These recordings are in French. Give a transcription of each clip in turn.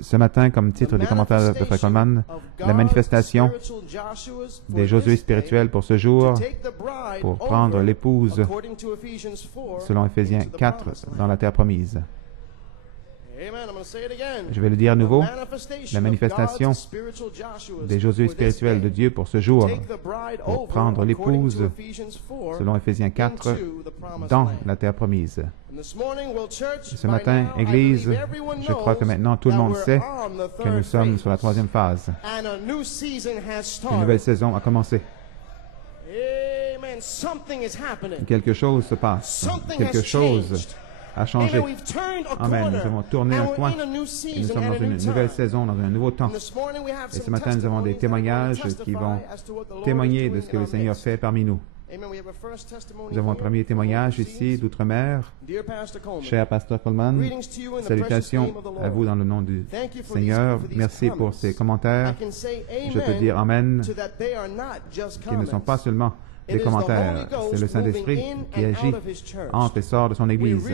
Ce matin, comme titre des commentaires de Frère Coleman, la manifestation des Josué spirituels pour ce jour, pour prendre l'épouse, selon Éphésiens 4, dans la terre promise. Je vais le dire à nouveau, la manifestation des Josué spirituels de Dieu pour ce jour, pour prendre l'épouse, selon Éphésiens 4, dans la terre promise. Ce matin, Église, je crois que maintenant tout le monde sait que nous sommes sur la troisième phase. Une nouvelle saison a commencé. Quelque chose se passe. Quelque chose a changé. Amen. Nous avons tourné un coin et nous sommes dans une nouvelle saison, dans un nouveau temps. Et ce matin, nous avons des témoignages qui vont témoigner de ce que le Seigneur fait parmi nous. Nous avons un premier témoignage ici d'Outre-mer. Cher Pasteur Coleman, salutations à vous dans le nom du Seigneur. Merci pour ces commentaires. Je peux dire Amen, qui ne sont pas seulement des commentaires. C'est le Saint-Esprit qui agit, entre et sort de son Église.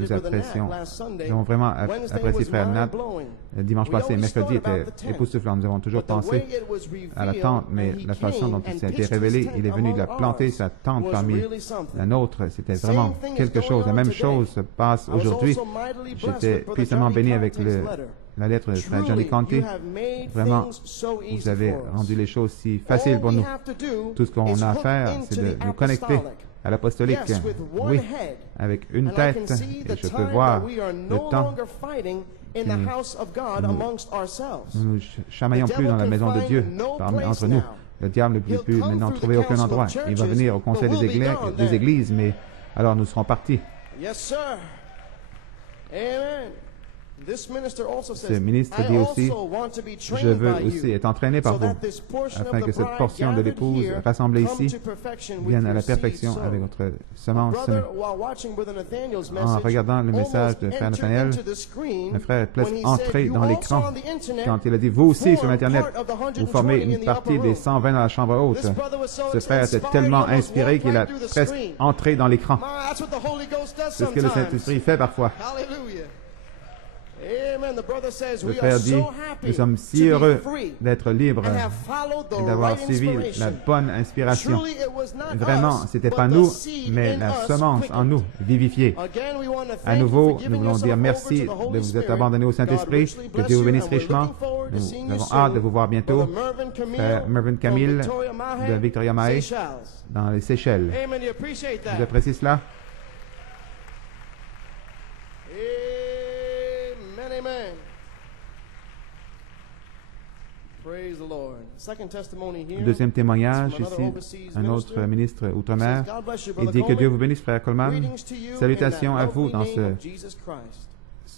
Nous apprécions. Nous avons vraiment apprécié Frère Nat. Le dimanche passé, mercredi, était époustouflant. Nous avons toujours pensé à la tente, mais la façon dont il s'est été révélé, il est venu de planter sa tente parmi la nôtre. C'était vraiment quelque chose. La même chose se passe aujourd'hui. J'étais puissamment béni avec la lettre de Frère Johnny Conte. Vraiment, vous avez rendu les choses si faciles pour nous. Tout ce qu'on a à faire, c'est de nous connecter à l'apostolique. Oui, avec une tête, et je peux voir le temps que nous ne chamaillons plus dans la maison de Dieu, entre nous. Le diable ne peut plus maintenant trouver aucun endroit. Il va venir au conseil des églises, mais alors nous serons partis. Ce ministre dit aussi, je veux aussi être entraîné par vous, afin que cette portion de l'épouse rassemblée ici vienne à la perfection avec votre semence semée. En regardant le message de Frère Nathaniel, le frère est presque entré dans l'écran quand il a dit, vous aussi sur l'Internet, vous formez une partie des 120 dans la chambre haute. Ce frère était tellement inspiré qu'il a presque entré dans l'écran. C'est ce que le Saint-Esprit fait parfois. Le Père dit, nous sommes si heureux d'être libres et d'avoir suivi la bonne inspiration. Vraiment, ce n'était pas nous, mais la semence en nous, vivifiée. À nouveau, nous voulons dire merci de vous être abandonné au Saint-Esprit, que Dieu vous bénisse richement. Nous avons hâte de vous voir bientôt. Frère Mervyn Camille de Victoria Mae dans les Seychelles. Vous appréciez cela? Deuxième témoignage ici, un autre ministre outre-mer. Il dit que Dieu vous bénisse, Frère Coleman. Salutations à vous dans ce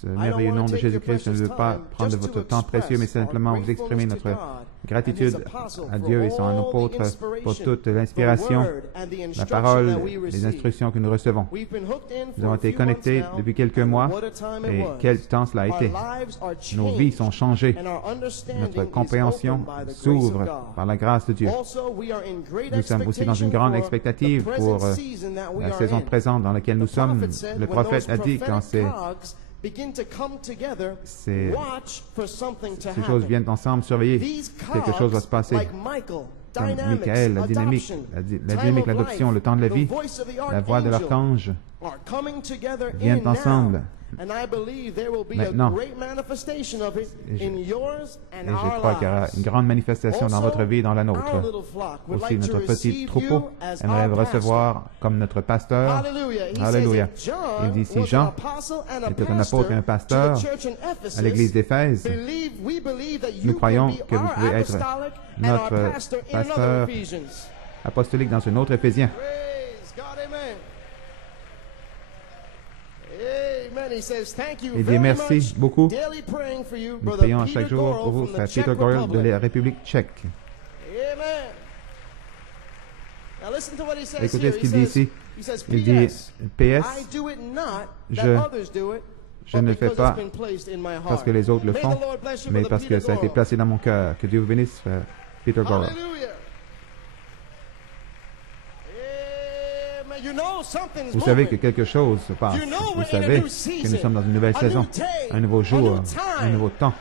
merveilleux nom de Jésus-Christ. Je ne veux pas prendre de votre temps précieux, mais simplement vous exprimer notre gratitude à Dieu et son apôtre pour toute l'inspiration, la parole, les instructions que nous recevons. Nous avons été connectés depuis quelques mois et quel temps cela a été. Nos vies sont changées. Notre compréhension s'ouvre par la grâce de Dieu. Nous sommes aussi dans une grande expectative pour la saison présente dans laquelle nous sommes. Le prophète a dit quand ces choses viennent ensemble, surveiller, quelque chose va se passer. Comme Michael, la dynamique, l'adoption, le temps de la vie, la voix de l'archange viennent ensemble. Maintenant, et je crois qu'il y aura une grande manifestation dans votre vie et dans la nôtre. Aussi, notre petit troupeau aimerait vous recevoir comme notre pasteur. Alléluia. Il dit, si Jean était un apôtre et un pasteur à l'église d'Éphèse, nous croyons que vous pouvez être notre pasteur apostolique dans un autre Éphésien. Il dit merci beaucoup. Nous prions à chaque jour pour vous, Frère Peter Goyle de la République tchèque. Écoutez ce qu'il dit ici. Il dit, PS, je ne le fais pas parce que les autres le font, mais parce que ça a été placé dans mon cœur. Que Dieu vous bénisse, Frère Peter Goyle. Vous savez que quelque chose se passe. Vous savez que nous sommes dans une nouvelle saison, un nouveau jour, un nouveau temps.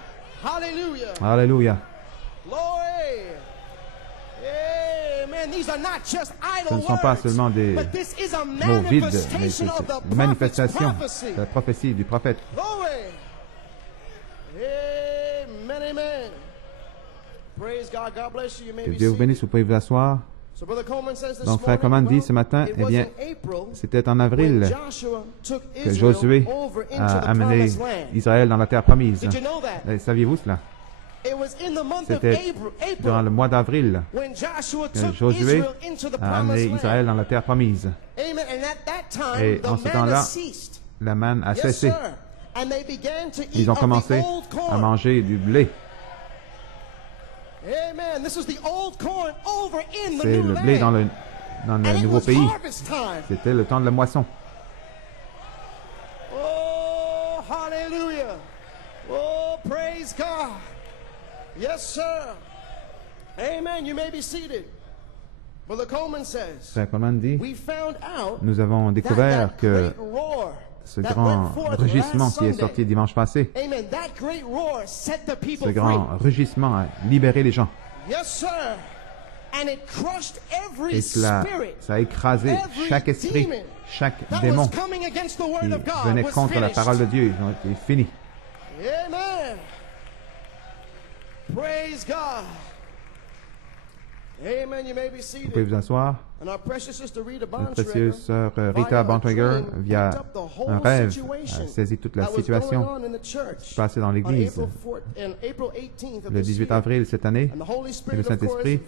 Alléluia. Ce ne sont pas seulement des mots vides, mais c'est une manifestation de la prophétie du prophète. Que Dieu vous bénisse, vous pouvez vous asseoir. Donc, Frère Coleman dit ce matin, eh bien, c'était en avril que Josué a amené Israël dans la terre promise. Saviez-vous cela? C'était durant le mois d'avril que Josué a amené Israël dans la terre promise. Et en ce temps-là, la manne a cessé. Ils ont commencé à manger du blé. C'est le blé dans le nouveau pays. C'était le temps de la moisson. Oh, hallelujah. Oh, praise God. Yes, sir. Amen. You may be seated. Brother Coleman says, Frère Coleman dit, nous avons découvert que ce grand rugissement qui est sorti dimanche passé, ce grand rugissement a libéré les gens. Et cela, ça a écrasé chaque esprit, chaque démon qui venait contre la parole de Dieu. Ils ont été finis. Amen. Praise God. Amen. You may be seated. Vous pouvez vous asseoir. Notre précieuse sœur Rita Bontrager, via un rêve, a saisi toute la situation qui se passait dans l'Église. Le 18 avril cette année, et le Saint-Esprit,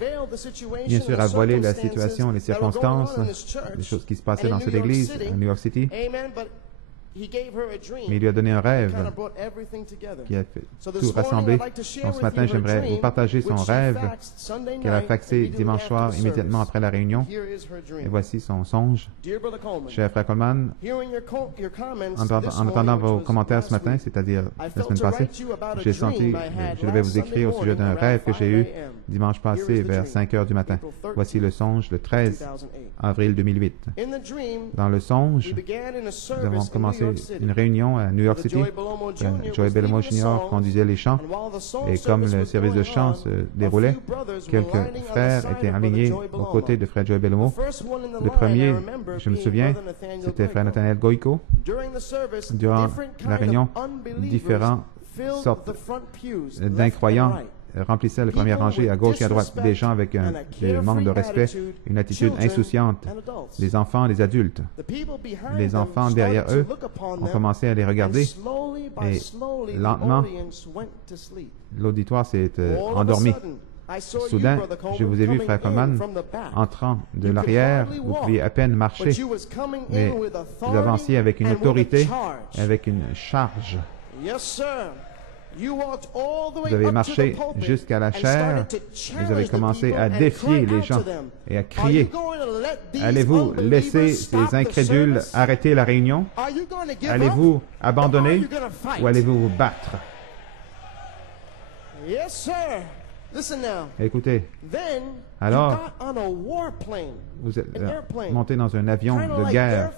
bien sûr, a voilé la situation, les circonstances, les choses qui se passaient dans cette Église, à New York City. Mais il lui a donné un rêve qui a fait tout rassembler. Donc ce matin, j'aimerais vous partager son rêve qu'elle a faxé dimanche soir, immédiatement après la réunion. Et voici son songe. Cher Frère Coleman, en attendant vos commentaires ce matin, c'est-à-dire la semaine passée, j'ai senti que je devais vous écrire au sujet d'un rêve que j'ai eu dimanche passé vers 5 heures du matin. Voici le songe le 13 avril 2008. Dans le songe, nous avons commencé une réunion à New York City. Joey Bellomo Jr. conduisait les chants. Et comme le service de chant se déroulait, quelques frères étaient alignés aux côtés de Frère Joey Bellomo. Le premier, je me souviens, c'était Frère Nathaniel Goïko. Durant la réunion, différentes sortes d'incroyants remplissaient la première rangée à gauche et à droite, des gens avec un manque de respect, une attitude insouciante, les enfants, les adultes. Les enfants derrière eux ont commencé à les regarder et lentement, l'auditoire s'est endormi. Soudain, je vous ai vu, Frère Coleman, entrant de l'arrière, vous pouviez à peine marcher, mais vous avanciez avec une autorité et avec une charge. Vous avez marché jusqu'à la chaire, vous avez commencé à défier les gens et à crier. Allez-vous laisser ces incrédules arrêter la réunion? Allez-vous abandonner ou allez-vous vous battre? Écoutez, alors, vous êtes monté dans un avion de guerre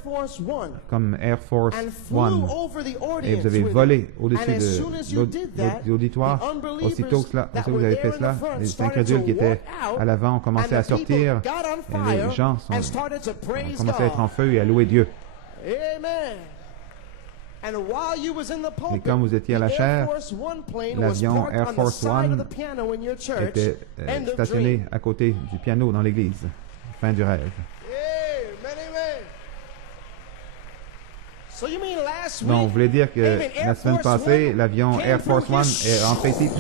comme Air Force One et vous avez volé au-dessus de l'auditoire. Aussitôt que vous avez fait cela, les incrédules qui étaient à l'avant ont commencé à sortir et les gens ont commencé à être en feu et à louer Dieu. Et quand vous étiez à la chaire, l'avion Air Force One était stationné à côté du piano dans l'église. Fin du rêve. Donc, vous voulez dire que la semaine passée, l'avion Air Force One est rentré ici?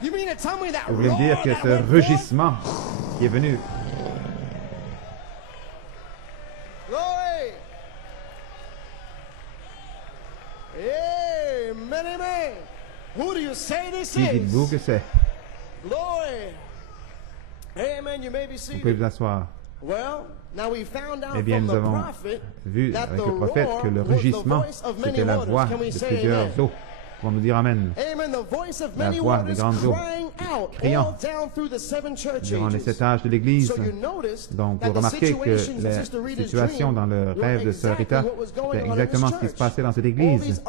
Vous voulez me dire que ce rugissement qui est venu qui dites-vous que c'est? Vous pouvez vous asseoir. Eh bien, nous avons vu avec le prophète que le rugissement, c'était la voix de plusieurs eaux. pour nous dire Amen. La voix des grandes eaux criant durant les 7 âges de l'Église. Donc, vous remarquez que la situation dans le rêve de Sœur Rita, c'était exactement ce qui se passait dans cette Église.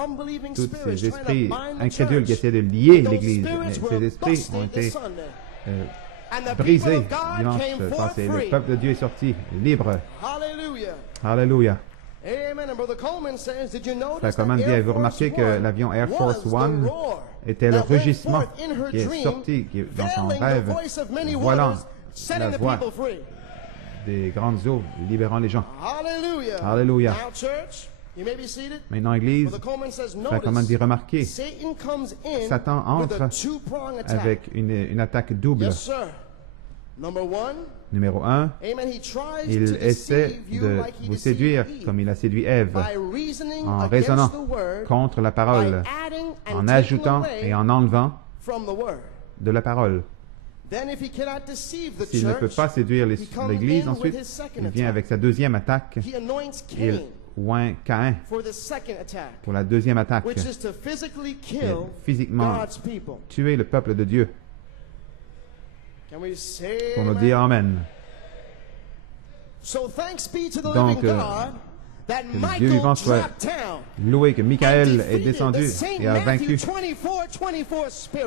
Tous ces esprits incrédules qui essaient de lier l'Église, mais ces esprits ont été brisés dimanche passé. Le peuple de Dieu est sorti libre. Alléluia. Frère Coleman dit, avez-vous remarqué que l'avion Air Force One était le rugissement qui est sorti dans son rêve, voilant la voix des grandes eaux, libérant les gens. Alléluia. Maintenant, Église, Frère Coleman dit, remarquez, Satan entre avec une attaque double. Numéro 1, il essaie de vous séduire comme il a séduit Ève, en raisonnant contre la parole, en ajoutant et en enlevant de la parole. S'il ne peut pas séduire l'Église, ensuite, il vient avec sa deuxième attaque. Il oint Caïn pour la deuxième attaque, physiquement tuer le peuple de Dieu. Pour nous dire Amen. Donc, que Dieu vivant soit loué, que Michael est descendu et a vaincu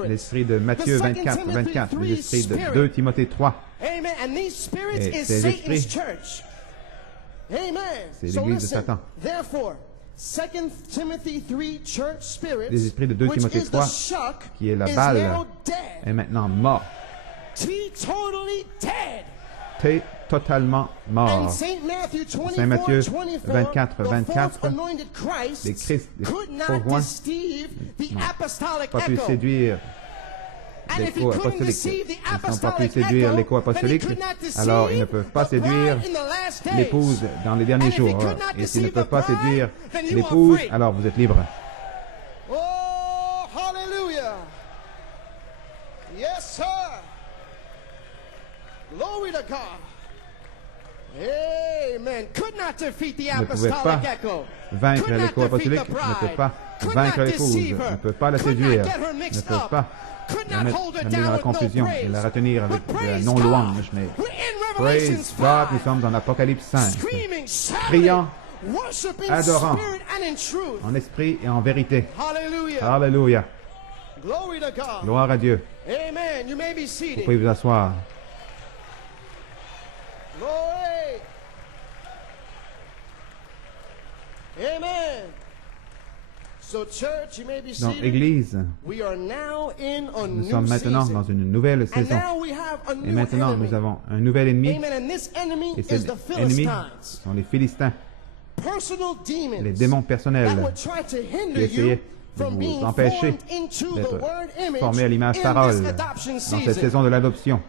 l'esprit de Matthieu 24, 24, l'esprit de 2 Timothée 3. Et ces esprits, c'est l'Église de Satan. Les esprits de 2 Timothée 3, qui est la balle, est maintenant mort. Totalement mort. Saint Matthieu 24, 24, les Christ, les faux rois, n'ont pas pu séduire l'écho apostolique. Ils n'ont pas pu séduire l'écho apostolique, alors ils ne peuvent pas séduire l'épouse dans les derniers jours. Et s'ils ne peuvent pas séduire l'épouse, alors vous êtes libre. Oh, hallelujah. Yes, sir. Glory to God. Amen. Could not defeat the apostolic echo. Vaincre l'écho apostolique, ne peut pas vaincre l'épouse, ne peut pas la séduire, ne peut pas la mettre dans la confusion et la retenir avec la non-louange. Mais praise God, nous sommes dans l'Apocalypse 5, criant, adorant, en esprit et en vérité. Alléluia. Gloire à Dieu. Vous pouvez vous asseoir. Glory. Amen. So church, you may be Donc, seated. Église, We are now in a nous new sommes maintenant season. dans une nouvelle saison. And now we have a Et new maintenant, enemy. nous avons un nouvel ennemi. Amen. And this enemy Et is cet the ennemi Philistines. sont les Philistins, Personal demons les démons that personnels would try to hinder qui essayaient you de from being vous empêcher formed into the d'être word image formés à l'image in parole this adoption dans cette season. saison de l'adoption.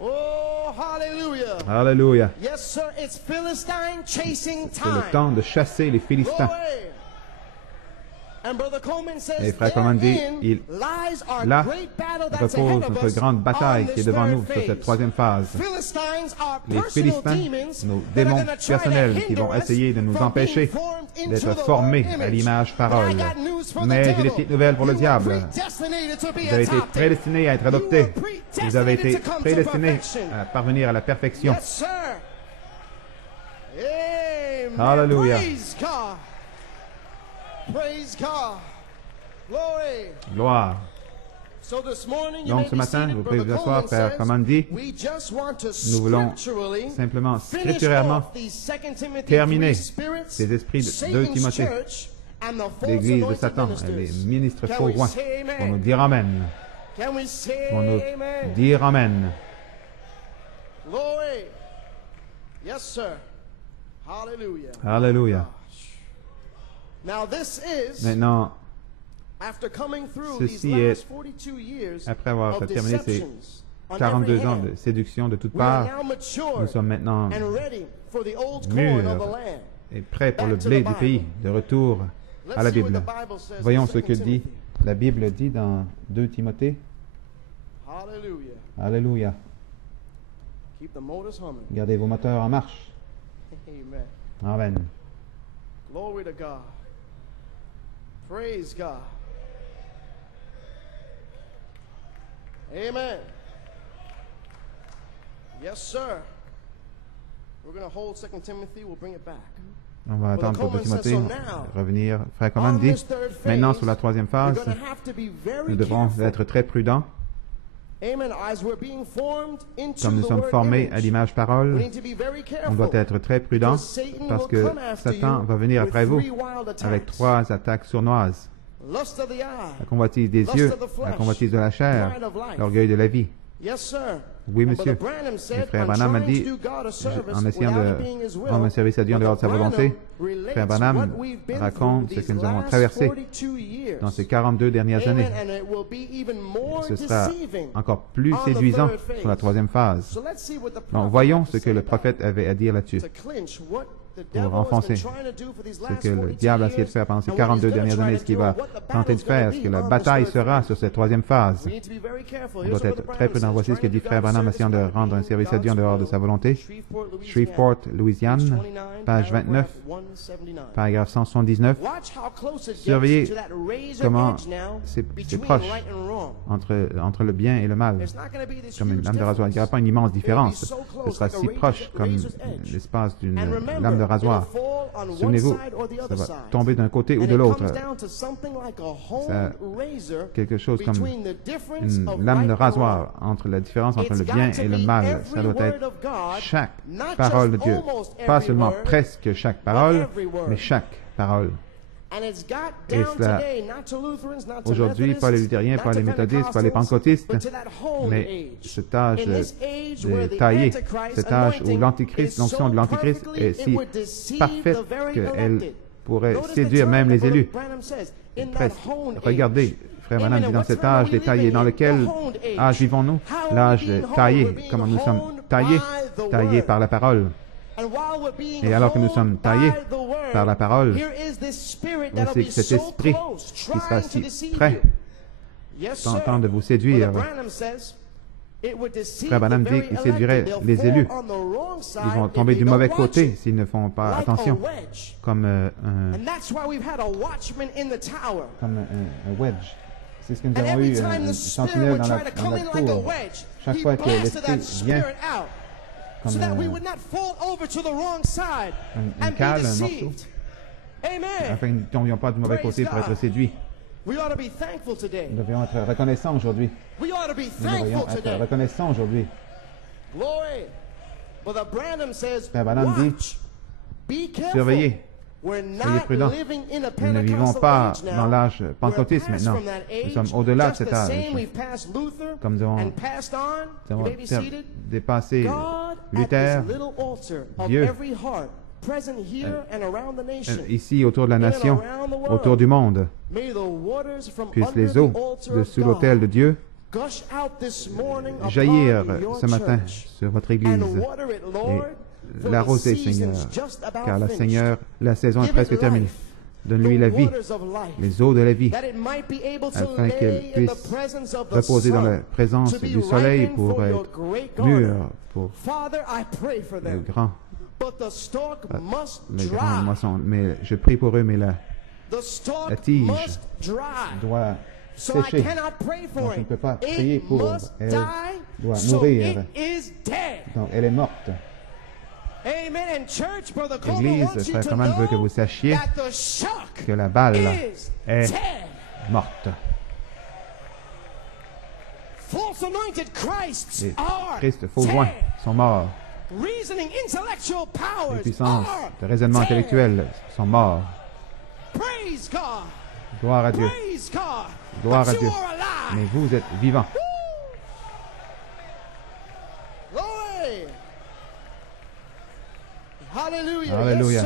Oh, hallelujah. Alléluia. Yes, sir. It's Philistine chasing C'est le time. temps de chasser les Philistins. Glory. And Brother Coleman says, Et Frère Coleman dit, therein lies our là great battle that's ahead repose of notre us grande bataille on qui est this devant third nous sur cette phase. troisième phase. Philistines are Les personal Philistins, demons nos that are démons gonna try to personnels qui vont hinder us essayer de nous from empêcher being formed into d'être the formés word à image. l'image But parole. I got news for the Mais j'ai des devil. petites nouvelles pour le You diable. were predestinated to be Vous avez été adopted. prédestinés à être You adoptés. were Vous avez été predestinated to come to prédestinés perfection. à parvenir à la perfection. Yes, sir. Amen. Hallelujah. Praise God. Praise God. Glory. Gloire. So this morning, you Donc may ce be matin, seated, vous pouvez Brother vous asseoir, Coleman Frère says, Coleman dit, we just want to nous voulons scripturally simplement, finish scripturalement, off these 2 Timothy terminer 3 spirits, ces esprits de Satan's 2 Timothée, church, and the false l'Église de anointed Satan, et les ministers. ministres Can faux we rois, say amen? pour nous dire Amen. Can we say Pour nous amen? dire Amen. Glory. Yes, sir. Hallelujah. Alléluia. Now this is Maintenant, after coming through ceci these est, last 42 years après avoir of terminé ces deceptions on 42 every ans hand, de séduction de toutes we are parts, now mature nous sommes maintenant and ready for the old corn mûrs of the land. et prêts pour le blé du pays, de retour à la Let's see what Bible. the Bible says Voyons in ce que 2 dit Timothy. la Bible dit dans 2 Timothée. Hallelujah. Alléluia. Keep the motors humming. Gardez vos moteurs en marche. Amen. Amen. Glory to God. Praise God. Amen. Yes, sir. We're going to hold 2 Timothy. We'll bring it back. On va attendre pour Timothée revenir. Frère Coleman dit, maintenant sur la troisième phase, nous devrons être très prudents. Comme nous sommes formés à l'image parole, on doit être très prudents parce que Satan va venir après vous avec 3 attaques sournoises. La convoitise des yeux, la convoitise de la chair, l'orgueil de la vie. Oui, monsieur. Le frère Branham m'a dit, en essayant de rendre un service à Dieu en dehors de sa volonté, frère Branham raconte ce que nous avons traversé dans ces 42 dernières années. Ce sera encore plus séduisant sur la troisième phase. Donc, voyons ce que le prophète avait à dire là-dessus. Pour renfoncer ce que le diable a essayé de faire pendant ces 42 dernières années, ce qu'il va tenter de faire, ce que la bataille sera sur cette troisième phase. On doit être très prudent. Voici ce que dit frère Branham essayant de rendre un service à Dieu en dehors de sa volonté. Shreveport, Louisiane, page 29, paragraphe 179. Surveillez comment c'est proche entre le bien et le mal. Comme une lame de rasoir. Il n'y aura pas une immense différence. Ce sera si proche comme l'espace d'une lame de rasoir. Souvenez-vous, ça va tomber d'un côté ou de l'autre. C'est quelque chose comme une lame de rasoir entre la différence entre le bien et le mal. Ça doit être chaque parole de Dieu. Pas seulement presque chaque parole, mais chaque parole. Et cela, aujourd'hui, pas les luthériens, pas les méthodistes, pas les pentecôtistes, mais cet âge taillé, cet âge où l'Antichrist, l'onction de l'Antichrist est si parfaite qu'elle pourrait séduire même les élus. Presque. Regardez, frère Branham dit dans cet âge détaillé, dans lequel âge vivons-nous? L'âge taillé, comment nous sommes taillés par la parole. Et alors que nous sommes taillés par la parole, voici que cet esprit qui sera si prêt, tentant de vous séduire. Frère Branham dit qu'il séduirait les élus. Ils vont tomber du mauvais côté s'ils ne font pas attention. Comme un wedge. C'est ce que nous avons eu, un sentinelle dans la tour. Chaque fois que l'esprit vient, comme un cale, un morceau, afin que nous ne tombions pas du mauvais côté pour être séduits. Nous devrions être reconnaissants aujourd'hui. Nous devrions être reconnaissants aujourd'hui. Frère Branham dit, surveillez, soyez prudents. Nous ne vivons pas dans l'âge pentecôtiste maintenant. Nous sommes au-delà de cet âge. Comme nous avons dépassé Luther, Dieu, ici autour de la nation, autour du monde, puissent les eaux de sous l'autel de Dieu jaillir ce matin sur votre Église. Et l'arroser, Seigneur, car la saison est presque terminée. Donne-lui la vie, les eaux de la vie, afin qu'elle puisse reposer dans la présence du soleil pour être mûre, pour le grand moisson. Mais je prie pour eux, mais la tige doit sécher. Donc je ne peux pas prier pour elle. Doit mourir. Donc elle est morte. Église, frère Coleman veut que vous sachiez que la balle est morte. Les Christ faux joints sont morts. Les puissances de raisonnement intellectuel sont morts. Gloire à Dieu. Gloire à Dieu. Mais vous êtes vivants. Alléluia.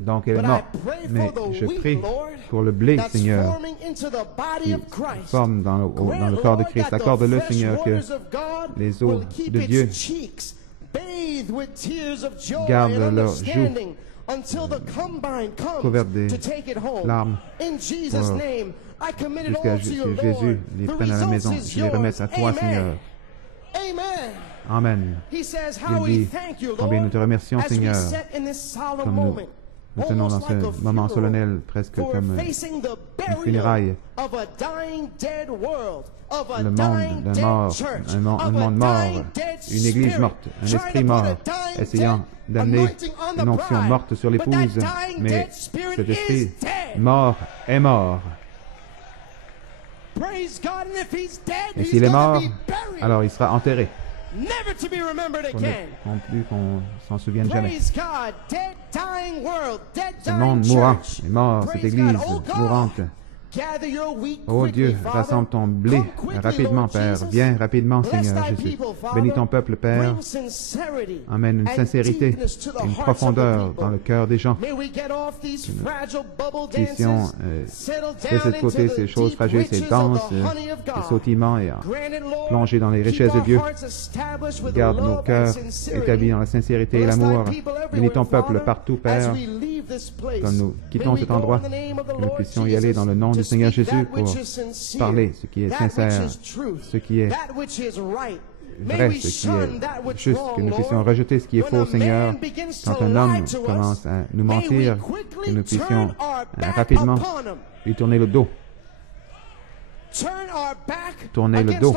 Donc elle est morte. Mais je prie pour le blé, Seigneur, qui forme dans le corps de Christ. Accorde-le, Seigneur, que les eaux de Dieu gardent leurs joues couvertes des larmes jusqu'à ce que Jésus les prenne à la maison. Je les remette à toi, Seigneur. Amen. Il dit combien nous te remercions, Seigneur, comme nous Nous tenons dans ce moment solennel presque comme une funéraille. Le monde d'un mort, un monde mort, une église morte, un esprit mort, essayant d'amener une onction morte sur l'épouse, mais cet esprit mort est mort. Et s'il est mort, alors il sera enterré. Non plus qu'on s'en souvienne jamais. Ce monde mourant est mort, cette église mourante. Oh Dieu, rassemble ton blé rapidement, Père. Viens rapidement, Seigneur Jésus. Bénis ton peuple, Père. Amène une sincérité, une profondeur dans le cœur des gens. Puissions laisser de côté ces choses fragiles, ces danses, ces sautillements et plonger dans les richesses de Dieu. Garde nos cœurs établis dans la sincérité et l'amour. Bénis ton peuple partout, Père. Quand nous quittons cet endroit, que nous puissions y aller dans le nom du Seigneur Jésus pour parler ce qui est sincère, ce qui est vrai, ce qui est juste, que nous puissions rejeter ce qui est faux, Seigneur. Quand un homme commence à nous mentir, que nous puissions rapidement lui tourner le dos. Tourner le dos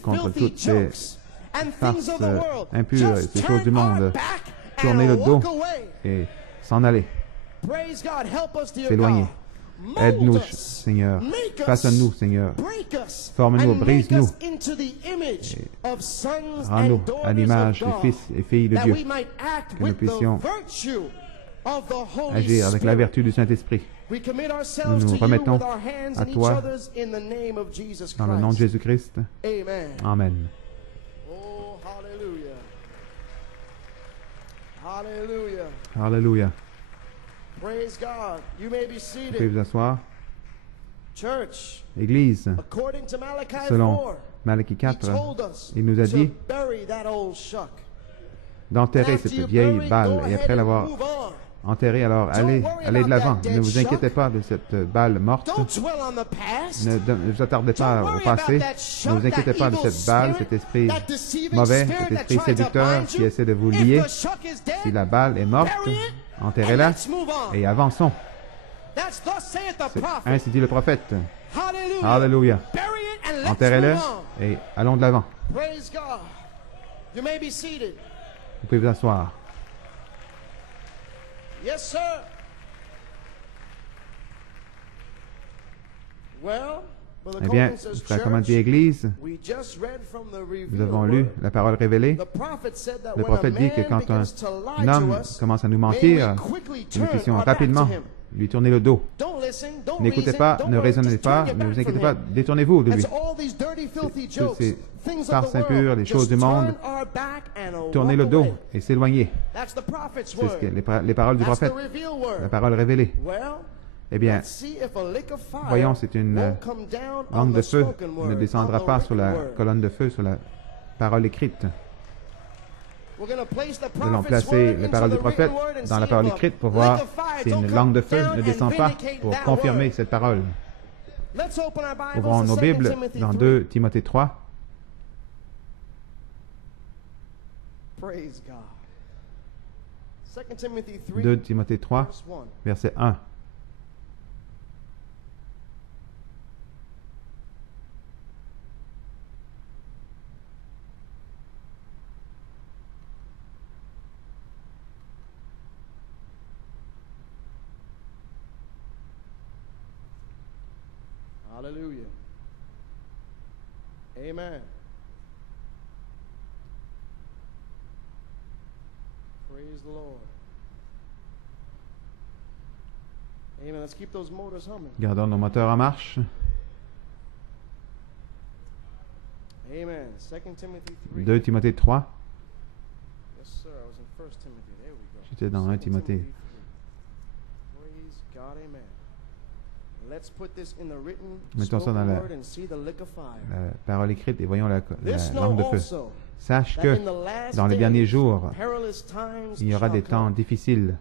contre toutes ces farces impures, ces choses du monde. Tourner le dos et s'en aller. S'éloigner. Aide-nous, Seigneur. Façonne-nous, Seigneur. Forme-nous, brise-nous. Rends-nous à l'image des fils et filles de Dieu. Que nous puissions agir avec la vertu du Saint-Esprit. Nous nous remettons à toi dans le nom de Jésus-Christ. Amen. Alléluia. Vous pouvez vous asseoir. Église, selon Malachie 4, il nous a dit d'enterrer cette vieille balle et après l'avoir enterrée, alors allez de l'avant. Ne vous inquiétez pas de cette balle morte. Ne vous attardez pas au passé. Ne vous inquiétez pas de cette balle, cet esprit mauvais, cet esprit séducteur qui essaie de vous lier. Si la balle est morte, enterrez-la et avançons. Ainsi dit le prophète. Alléluia. Enterrez-le et allons de l'avant. Vous pouvez vous asseoir. Eh bien, frère Commandier Église, nous avons lu la parole révélée. Le prophète dit que quand un homme commence à nous mentir, nous puissions rapidement lui tourner le dos. N'écoutez pas, ne raisonnez pas, ne vous inquiétez pas, détournez-vous de lui. Toutes ces farces impures, les choses du monde, tournez le dos et s'éloignez. C'est ce que les paroles du prophète, la parole révélée. Eh bien, voyons, c'est une langue de feu ne descendra pas sur la colonne de feu, sur la parole écrite. Nous allons placer les paroles du prophète dans la parole écrite pour voir si une langue de feu ne descend pas pour confirmer cette parole. Ouvrons nos Bibles dans 2 Timothée 3. 2 Timothée 3, verset 1. Hallelujah. Amen. Praise the Lord. Amen. Let's keep those motors humming. Gardons nos moteurs en marche. Amen. 2 Timothée 3. Yes, sir. I was in 1 Timothy. There we go. J'étais dans 1 Timothée. Praise God. Amen. Let's put this in the written Mettons ça dans la parole écrite et voyons la langue de feu. Sache que dans les derniers jours, il y aura des temps difficiles,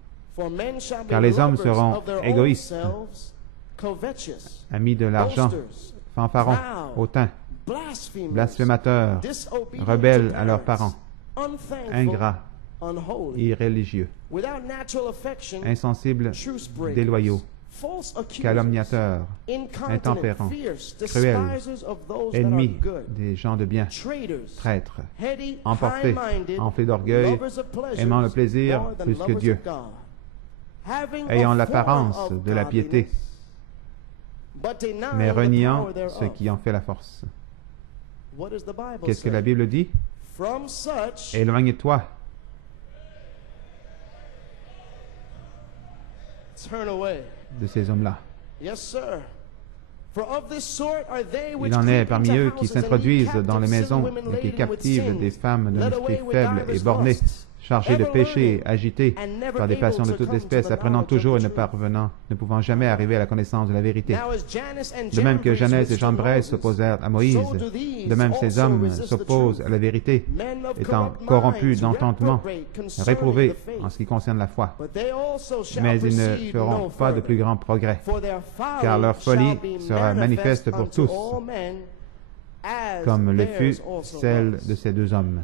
car les hommes seront égoïstes, amis de l'argent, fanfarons, hautains, blasphémateurs, rebelles à leurs parents, ingrats, irréligieux, insensibles, déloyaux, calomniateurs, intempérants, cruels, ennemis des gens de bien, traîtres, emportés, enflés d'orgueil, aimant le plaisir plus que Dieu, ayant l'apparence de la piété, mais reniant ce qui en fait la force. Qu'est-ce que la Bible dit? Éloigne-toi. De ces hommes-là. Il en est parmi eux qui s'introduisent dans les maisons et qui captivent des femmes d'un esprit faible et borné, chargés de péchés, agités par des passions de toute espèce, apprenant toujours et ne pouvant jamais arriver à la connaissance de la vérité. De même que Jannes et Jambres s'opposèrent à Moïse, de même ces hommes s'opposent à la vérité, étant corrompus d'entendement, réprouvés en ce qui concerne la foi. Mais ils ne feront pas de plus grand progrès, car leur folie sera manifeste pour tous, comme le fut celle de ces deux hommes.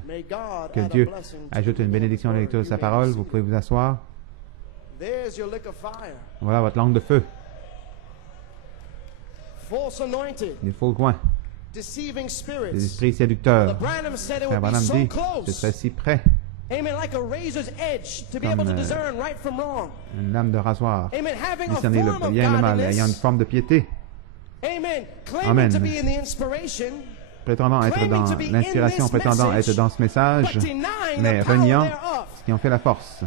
Que Dieu ajoute une bénédiction à la lecture de sa parole. Vous pouvez vous asseoir. Voilà votre langue de feu. Les faux coins. Les esprits séducteurs. Frère Branham dit, ce serait si près. Comme une lame de rasoir. Discerner le bien et le mal, ayant une forme de piété. Amen. Prétendant être dans l'inspiration, prétendant être dans ce message, mais reniant ce qui en fait la force.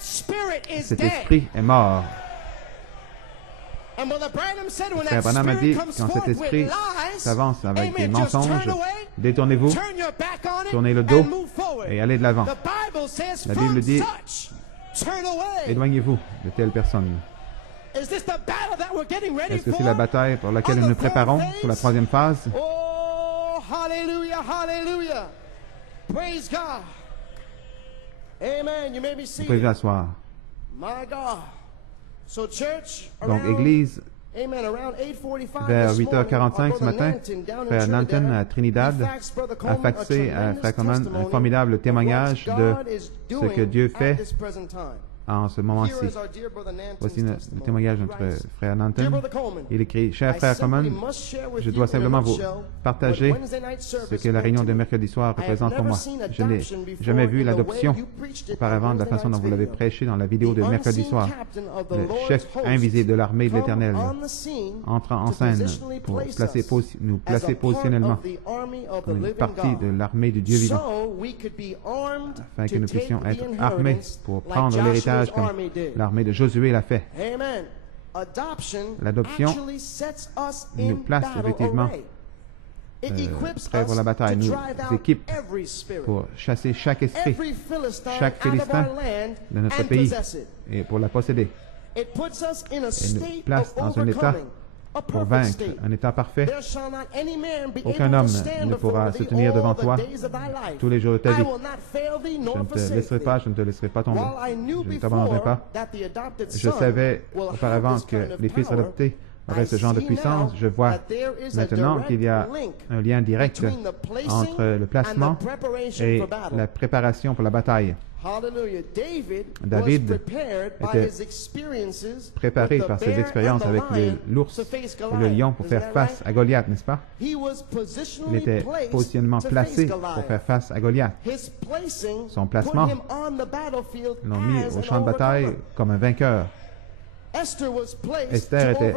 Cet esprit est mort. Frère Branham a dit, quand cet esprit s'avance avec des mensonges, détournez-vous, tournez le dos et allez de l'avant. La Bible dit, éloignez-vous de telles personnes. Est-ce que c'est la bataille pour laquelle nous nous préparons sur la troisième phase? Oh, hallelujah, hallelujah. Praise God. Amen. You may be seated. Vous pouvez vous asseoir. My God. So church, donc, Église, vers 8h45 ce matin, Frère Nanton à Trinidad a faxé à Frère Coleman un formidable témoignage de ce que Dieu fait en ce moment-ci. Voici le témoignage de notre frère Nanton. Il écrit, « Cher frère Coleman, je dois simplement vous partager ce que la réunion de mercredi soir représente pour moi. Je n'ai jamais vu l'adoption auparavant de la façon dont vous l'avez prêché dans la vidéo de mercredi soir. Le chef invisible de l'armée de l'Éternel entre en scène pour nous placer positionnellement comme une partie de l'armée du Dieu vivant, afin que nous puissions être armés pour prendre l'héritage comme l'armée de Josué l'a fait. L'adoption nous place effectivement prêts pour la bataille, nous équipe pour chasser chaque esprit, chaque Philistin de notre pays et pour la posséder. Et nous place dans un état pour vaincre, un état parfait. Aucun homme ne pourra se tenir devant toi tous les jours de ta vie. Je ne te laisserai pas, je ne te laisserai pas tomber. Je ne t'abandonnerai pas. Je savais auparavant que les fils adoptés auraient ce genre de puissance. Je vois maintenant qu'il y a un lien direct entre le placement et la préparation pour la bataille. David était préparé par ses expériences avec l'ours et le lion pour faire face à Goliath, n'est-ce pas? Il était positionnement placé pour faire face à Goliath. Son placement l'ont mis au champ de bataille comme un vainqueur. Esther était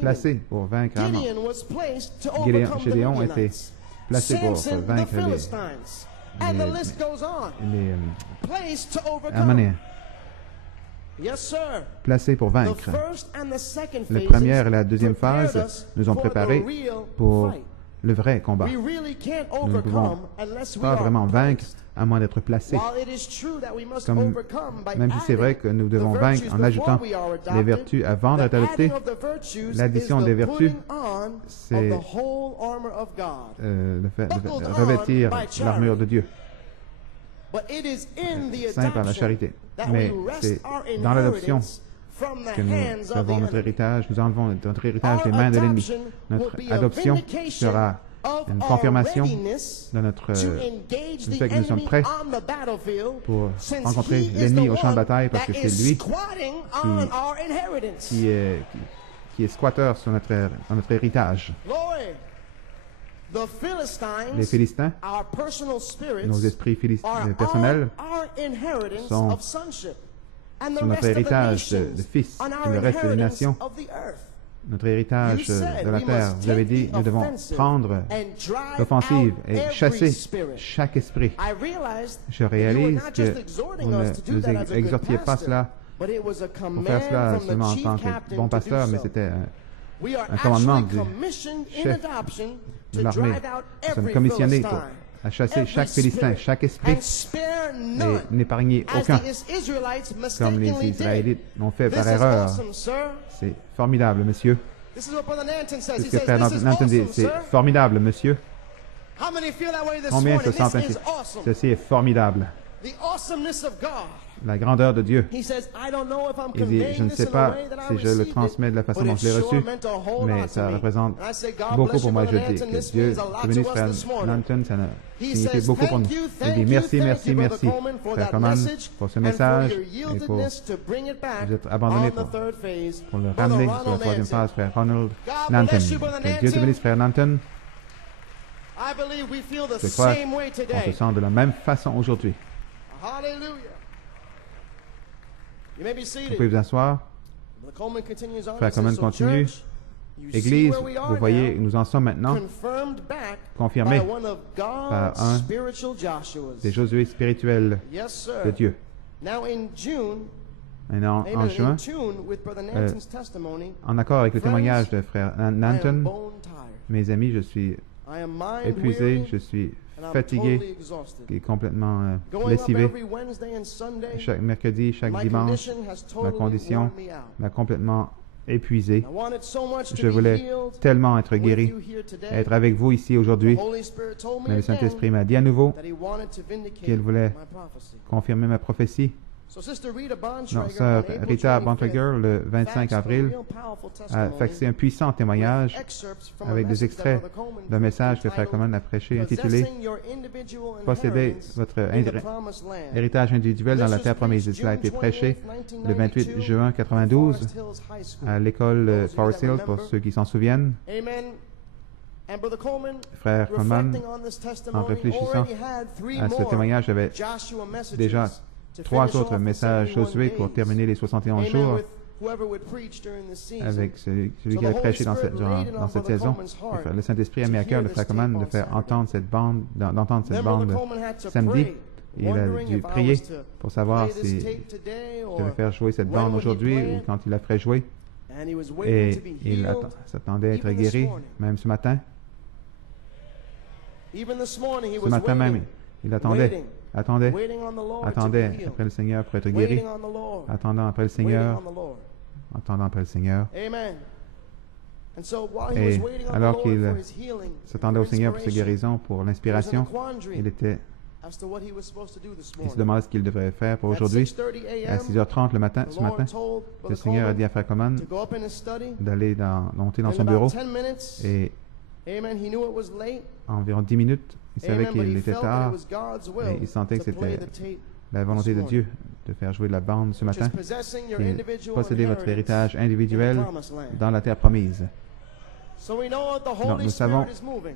placée pour vaincre Haman. Gédéon était placé pour vaincre les Amanéens. Placés pour vaincre. La première et la deuxième phase nous ont préparés pour le vrai combat. Nous ne pouvons pas vraiment vaincre à moins d'être placés. Même si c'est vrai que nous devons vaincre en ajoutant les vertus avant d'être adoptés, l'addition des vertus, c'est le fait de revêtir l'armure de Dieu. Saint par la charité. Mais c'est dans l'adoption que nous avons notre héritage, nous enlevons notre héritage des mains de l'ennemi. Notre adoption sera une confirmation de notre du fait que nous sommes prêts pour rencontrer l'ennemi au champ de bataille, parce que c'est lui qui est squatteur sur notre héritage. Les Philistins, nos esprits personnels, sont sur notre héritage de fils et le reste des nations. Notre héritage de la terre. Vous avez dit, nous devons prendre l'offensive et chasser chaque esprit. Je réalise que vous ne nous exhortiez pas cela pour faire cela seulement en tant que bon pasteur, mais c'était un commandement du chef de l'armée. Nous sommes commissionnés à chasser chaque Philistin, chaque esprit, et n'épargner aucun, comme les Israélites l'ont fait par erreur. C'est formidable, monsieur. C'est ce que Frère Nanton dit. C'est formidable, monsieur. Combien se sentent ainsi? Ceci est formidable. La grandeur de Dieu. Il dit, je ne sais pas si je le transmets de la façon dont je l'ai reçu, mais ça représente beaucoup pour moi. Je dis que Dieu est venu, Frère Nanton, ça signifie beaucoup pour nous. Il dit, merci, merci, merci, Frère Coman, pour ce message et pour vous être abandonné pour le ramener sur la troisième phase, Frère Ronald Nanton. Que Dieu te bénisse, Frère Nanton. Je crois qu'on se sent de la même façon aujourd'hui. Vous pouvez vous asseoir. Frère Coman continue. Église, vous voyez, nous en sommes maintenant confirmés par un des Josué spirituels de Dieu. Maintenant, en juin, en accord avec le témoignage de Frère Nanton, mes amis, je suis épuisé, je suis fatigué et complètement lessivé. Chaque mercredi, chaque dimanche, ma condition m'a complètement épuisé. Je voulais tellement être guéri, être avec vous ici aujourd'hui. Mais le Saint-Esprit m'a dit à nouveau qu'il voulait confirmer ma prophétie. Non, sœur Rita Bontrager, le 25 avril, a faxé un puissant témoignage avec des extraits d'un message que Frère Coman a prêché intitulé « Posséder votre héritage individuel dans la terre promise ». Cela a été prêché le 28 juin 1992 à l'école Forest Hills, pour ceux qui s'en souviennent. Frère Coman, en réfléchissant à ce témoignage, avait déjà 3 autres messages Josué pour terminer les 71 jours avec celui qui a prêché dans cette saison. Le Saint-Esprit a mis à cœur de Frère Coman de faire entendre cette bande, d'entendre cette bande samedi. Il a dû prier pour savoir si il devait faire jouer cette bande aujourd'hui ou quand il la ferait jouer. Et il s'attendait à être guéri, même ce matin. Ce matin même, il attendait après le Seigneur pour être guéri, attendant après le Seigneur. Et alors qu'il s'attendait au Seigneur pour sa guérison, pour l'inspiration, il se demandait ce qu'il devrait faire pour aujourd'hui. À 6h30 ce matin, le Seigneur a dit à Frère Coman d'aller monter dans son bureau, et en environ 10 minutes, il savait qu'il était tard, et il sentait que c'était la volonté de Dieu de faire jouer la bande ce matin, et posséder votre héritage individuel dans la terre promise. Donc nous savons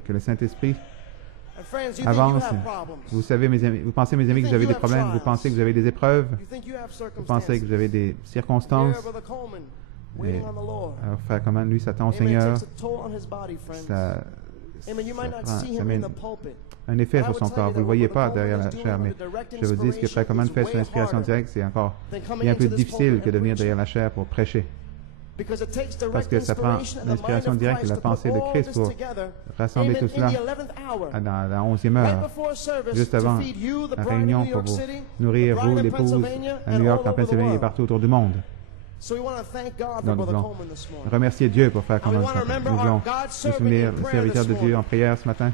que le Saint-Esprit avance. Vous savez, mes amis, vous pensez, mes amis, que vous avez des problèmes, vous pensez que vous avez des épreuves, vous pensez que vous avez des circonstances. Et alors, Frère Coman, lui, s'attend au Seigneur. Ça met un effet sur son corps. Vous ne le voyez pas derrière la chair, mais je vous dis, ce que Frère Coman fait sur l'inspiration directe, c'est encore bien plus difficile que de venir derrière la chair pour prêcher. Parce que ça prend l'inspiration directe et la pensée de Christ pour rassembler tout cela dans la 11e heure, juste avant la réunion, pour vous nourrir, vous, l'épouse, à New York, en Pennsylvanie et partout autour du monde. Donc, nous voulons remercier Dieu pour faire comme nous voulons nous souvenir le serviteur de Dieu en prière ce matin.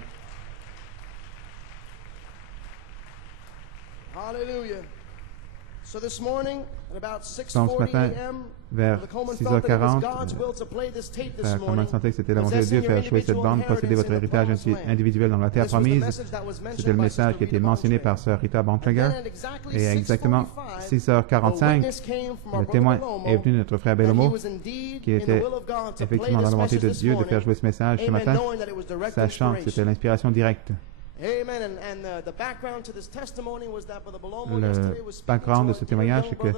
Donc ce matin, vers 6h40, Frère Coleman sentait que c'était la volonté de Dieu de faire jouer cette bande, posséder votre héritage individuel dans la terre promise. C'était le message qui a été mentionné par Sœur Rita Bontrager. Et à exactement 6h45, le témoin est venu de notre frère Bellomo, qui était effectivement dans la volonté de Dieu de faire jouer ce message ce matin, sachant que c'était l'inspiration directe. Le background de ce témoignage, c'est que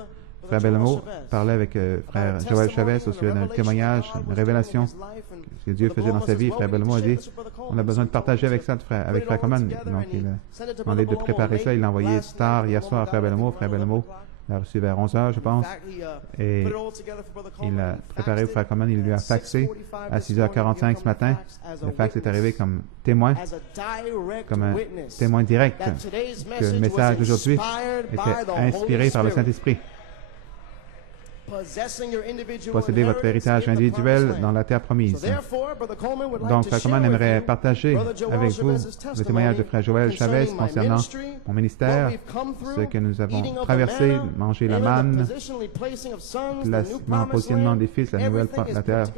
Frère Bellomo parlait avec Frère Joël Chavez au sujet d'un témoignage, une révélation que Dieu faisait dans sa vie. Frère Bellomo a dit, on a besoin de partager avec ça avec Frère Coleman. Donc il a demandé de préparer ça. Il l'a envoyé tard hier soir à Frère Bellomo. Frère Bellomo l'a reçu vers 11h, je pense. Et il l'a préparé au Frère Coleman. Il lui a faxé à 6h45 ce matin. Le fax est arrivé comme témoin, comme un témoin direct, que le message d'aujourd'hui était inspiré par le Saint-Esprit. Posséder votre héritage individuel dans la terre promise. Donc, Frère Coleman aimerait partager avec vous le témoignage de Frère Joël Chavez concernant mon ministère, ce que nous avons traversé, manger la manne, placement, positionnement des fils, la terre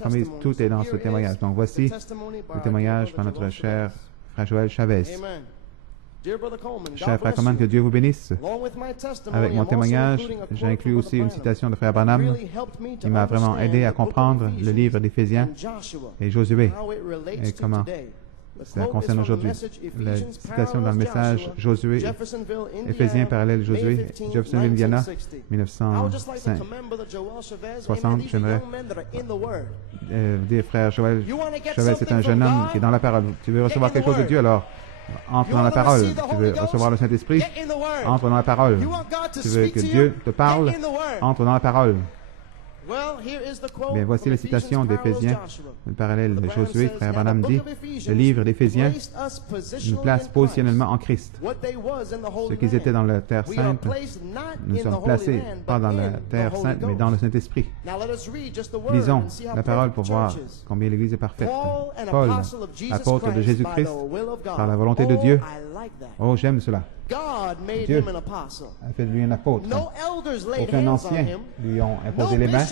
promise, tout est dans ce témoignage. Donc, voici le témoignage par notre cher Frère Joël Chavez. Cher Frère Coleman, que Dieu vous bénisse. Avec mon témoignage, j'inclus aussi une citation de Frère Branham qui m'a vraiment aidé à comprendre le livre d'Éphésiens et Josué et comment ça concerne aujourd'hui. La citation dans le message Josué, Éphésiens parallèle Josué, Jeffersonville, Indiana, 1960. J'aimerais dire, Frère Joël Chavez, c'est un jeune homme qui est dans la parole. Tu veux recevoir quelque chose de Dieu, alors entre dans la parole. Tu veux recevoir le Saint-Esprit? Entre dans la parole. Tu veux que Dieu te parle? Entre dans la parole. Bien, voici la citation d'Éphésiens, le parallèle de Josué. Frère Branham dit, le livre d'Éphésiens nous place positionnellement en Christ. Ce qu'ils étaient dans la terre sainte, nous sommes placés pas dans la terre sainte, mais dans le Saint-Esprit. Lisons la parole pour voir combien l'Église est parfaite. Paul, apôtre de Jésus-Christ, par la volonté de Dieu. Oh, j'aime cela. Dieu a fait de lui un apôtre. Aucun ancien lui ont imposé les mains.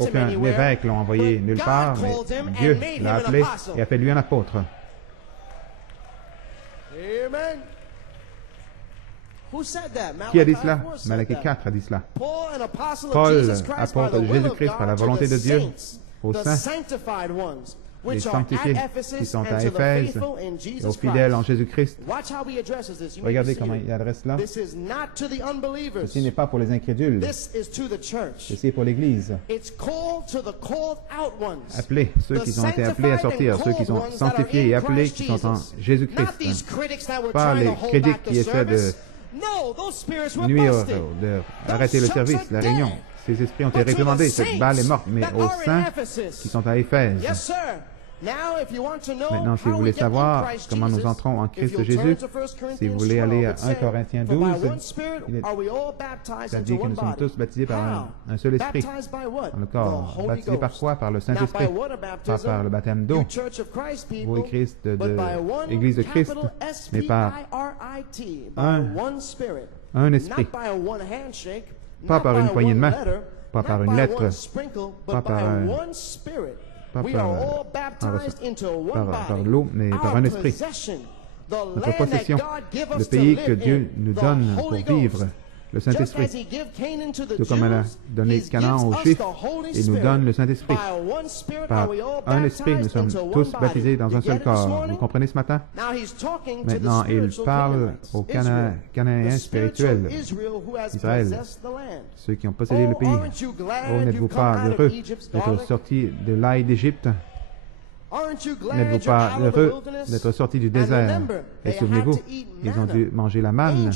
Aucun évêque l'ont envoyé nulle part. Mais Dieu l'a appelé et a fait de lui un apôtre. Qui a dit cela? Malachie 4 a dit cela. Paul, apôtre de Jésus-Christ par la volonté de Dieu, aux saints, les sanctifiés qui sont à Éphèse et aux fidèles en Jésus-Christ. Regardez comment il adresse cela. Ceci n'est pas pour les incrédules. Ceci est pour l'Église. Appelez ceux qui ont été appelés à sortir, ceux qui sont sanctifiés et appelés qui sont en Jésus-Christ. Pas les critiques qui essaient de nuire, d'arrêter le service, la réunion. Ces esprits ont été réprimandés, cette balle est morte, mais aux saints qui sont à Éphèse. Maintenant, si vous voulez savoir comment nous entrons en Christ Jésus, si vous voulez aller à 1 Corinthiens 12, ça dit que nous sommes tous baptisés par un seul esprit dans le corps. Baptisés par quoi? Par le Saint-Esprit. Pas par le baptême d'eau. Vous et Christ de l'Église de Christ, mais par un esprit. Pas par une poignée de main, pas par une lettre, pas par l'eau, mais par un esprit. Notre possession, le pays que Dieu nous donne pour vivre, le Saint-Esprit. Tout comme elle a donné Canaan aux Juifs, il nous donne le Saint-Esprit. Par un esprit, nous sommes tous baptisés dans un seul corps. Vous comprenez ce matin? Maintenant, il parle aux Cananéens spirituels, Israël, ceux qui ont possédé le pays. Oh, n'êtes-vous pas heureux d'être sortis de l'ail d'Égypte? N'êtes-vous pas heureux d'être sortis du désert? Et souvenez-vous, ils ont dû manger la manne,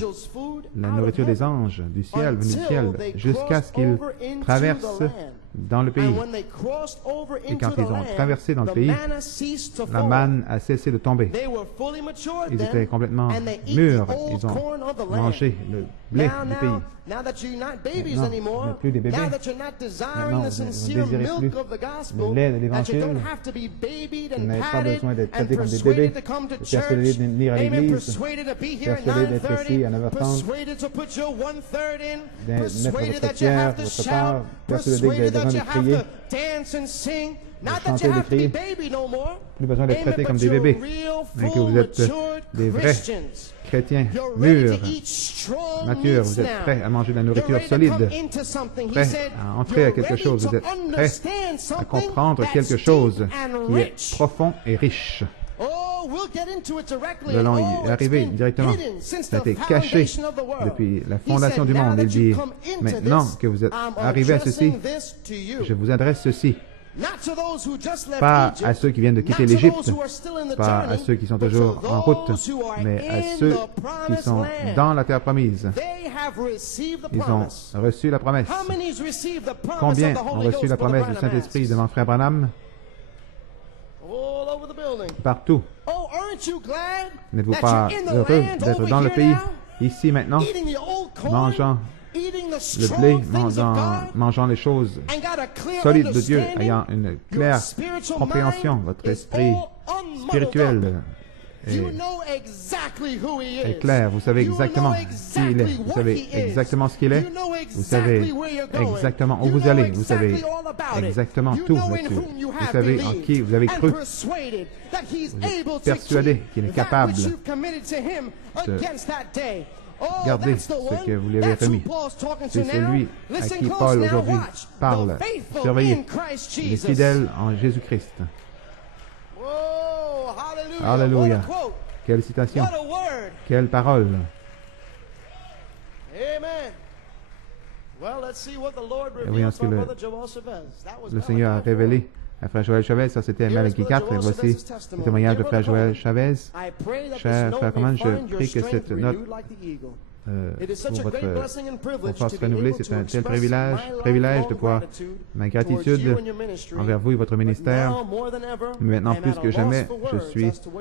la nourriture des anges, du ciel, venue du ciel, jusqu'à ce qu'ils traversent dans le pays. Et quand ils ont traversé dans le pays, la manne a cessé de tomber. Ils étaient complètement mûrs. Ils ont mangé le blé du pays. Maintenant, vous n'êtes plus des bébés. Maintenant, vous ne désirez plus le lait de l'Évangile. Vous n'avez pas besoin d'être traités comme des bébés, persuadés de venir à l'église, persuadés d'être ici à 9h30, de mettre votre tiers, votre part, persuadés que vous avez besoin de crier, de chanter, de crier. Plus besoin d'être traités comme des bébés, mais que vous êtes des vrais chrétiens mûrs, matures. Vous êtes prêts à manger de la nourriture solide, prêts à entrer à quelque chose. Vous êtes prêts à comprendre quelque chose qui est profond et riche. Nous allons y arriver directement. Ça a été caché depuis la fondation du monde. Il dit, maintenant que vous êtes arrivés à ceci, je vous adresse ceci. Pas à ceux qui viennent de quitter l'Égypte, pas à ceux qui sont toujours en route, mais à ceux qui sont dans la terre promise. Ils ont reçu la promesse. Combien ont reçu la promesse du Saint-Esprit devant Frère Branham? Partout. N'êtes-vous pas heureux d'être dans le pays, ici maintenant, mangeant le blé, mangeant les choses solides de Dieu, ayant une claire compréhension? Votre esprit spirituel est clair. Vous savez exactement qui il est. Vous savez exactement ce qu'il est. Vous savez exactement où vous allez. Vous savez exactement tout là-dessus. Vous savez en qui vous avez cru. Vous êtes persuadé qu'il est capable de garder ce que vous lui avez remis. C'est celui à qui Paul aujourd'hui parle. Surveillez. Il est fidèle en Jésus-Christ. Alléluia. Quelle citation. Quelle parole. Et voyons ce que le Seigneur a révélé à Frère Joël Chavez. Ça, c'était Malachie 4. Et voici le témoignage de Frère Joël Chavez. Cher Frère Coman, je prie que cette note pour votre force renouvelée, c'est un tel privilège de pouvoir ma gratitude envers vous et votre ministère. Mais maintenant, plus que jamais,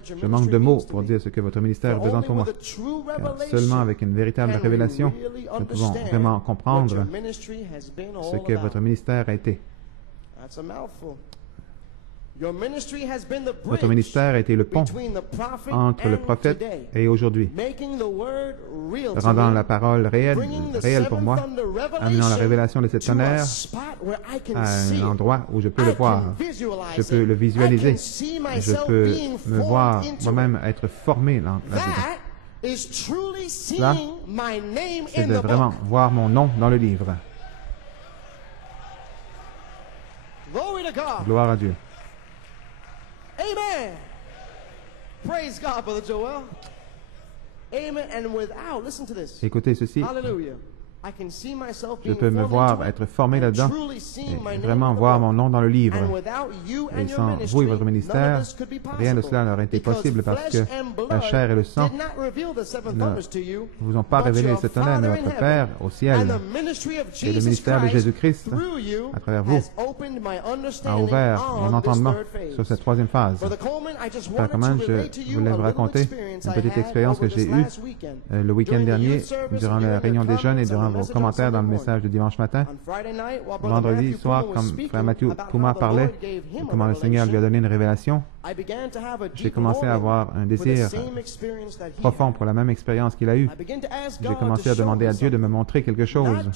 je manque de mots pour dire ce que votre ministère représente pour moi. Car seulement avec une véritable révélation, nous pouvons vraiment comprendre ce que votre ministère a été. Votre ministère a été le pont entre le prophète et aujourd'hui, rendant la parole réelle pour moi, amenant la révélation de cet tonnerre à un endroit où je peux le voir, je peux le visualiser, je peux me voir moi-même être formé là-dedans. Cela, c'est de vraiment voir mon nom dans le livre. Gloire à Dieu. Amen. Praise God, Brother Joel. Amen. And without, listen to this. Écoutez ceci. Hallelujah. Je peux me voir être formé là-dedans et vraiment voir mon nom dans le livre. Et sans vous et votre ministère, rien de cela n'aurait été possible parce que la chair et le sang ne vous ont pas révélé cet honneur, mais votre Père au ciel et le ministère de Jésus-Christ, à travers vous, a ouvert mon entendement sur cette troisième phase. Frère Coman, je voulais vous raconter une petite expérience que j'ai eue le week-end dernier durant la réunion des jeunes et durant vos commentaires dans le message de dimanche matin. Vendredi soir, comme Frère Mathieu Pouma parlait, comment le Seigneur lui a donné une révélation, j'ai commencé à avoir un désir profond pour la même expérience qu'il a eue. J'ai commencé à demander à Dieu de me montrer quelque chose,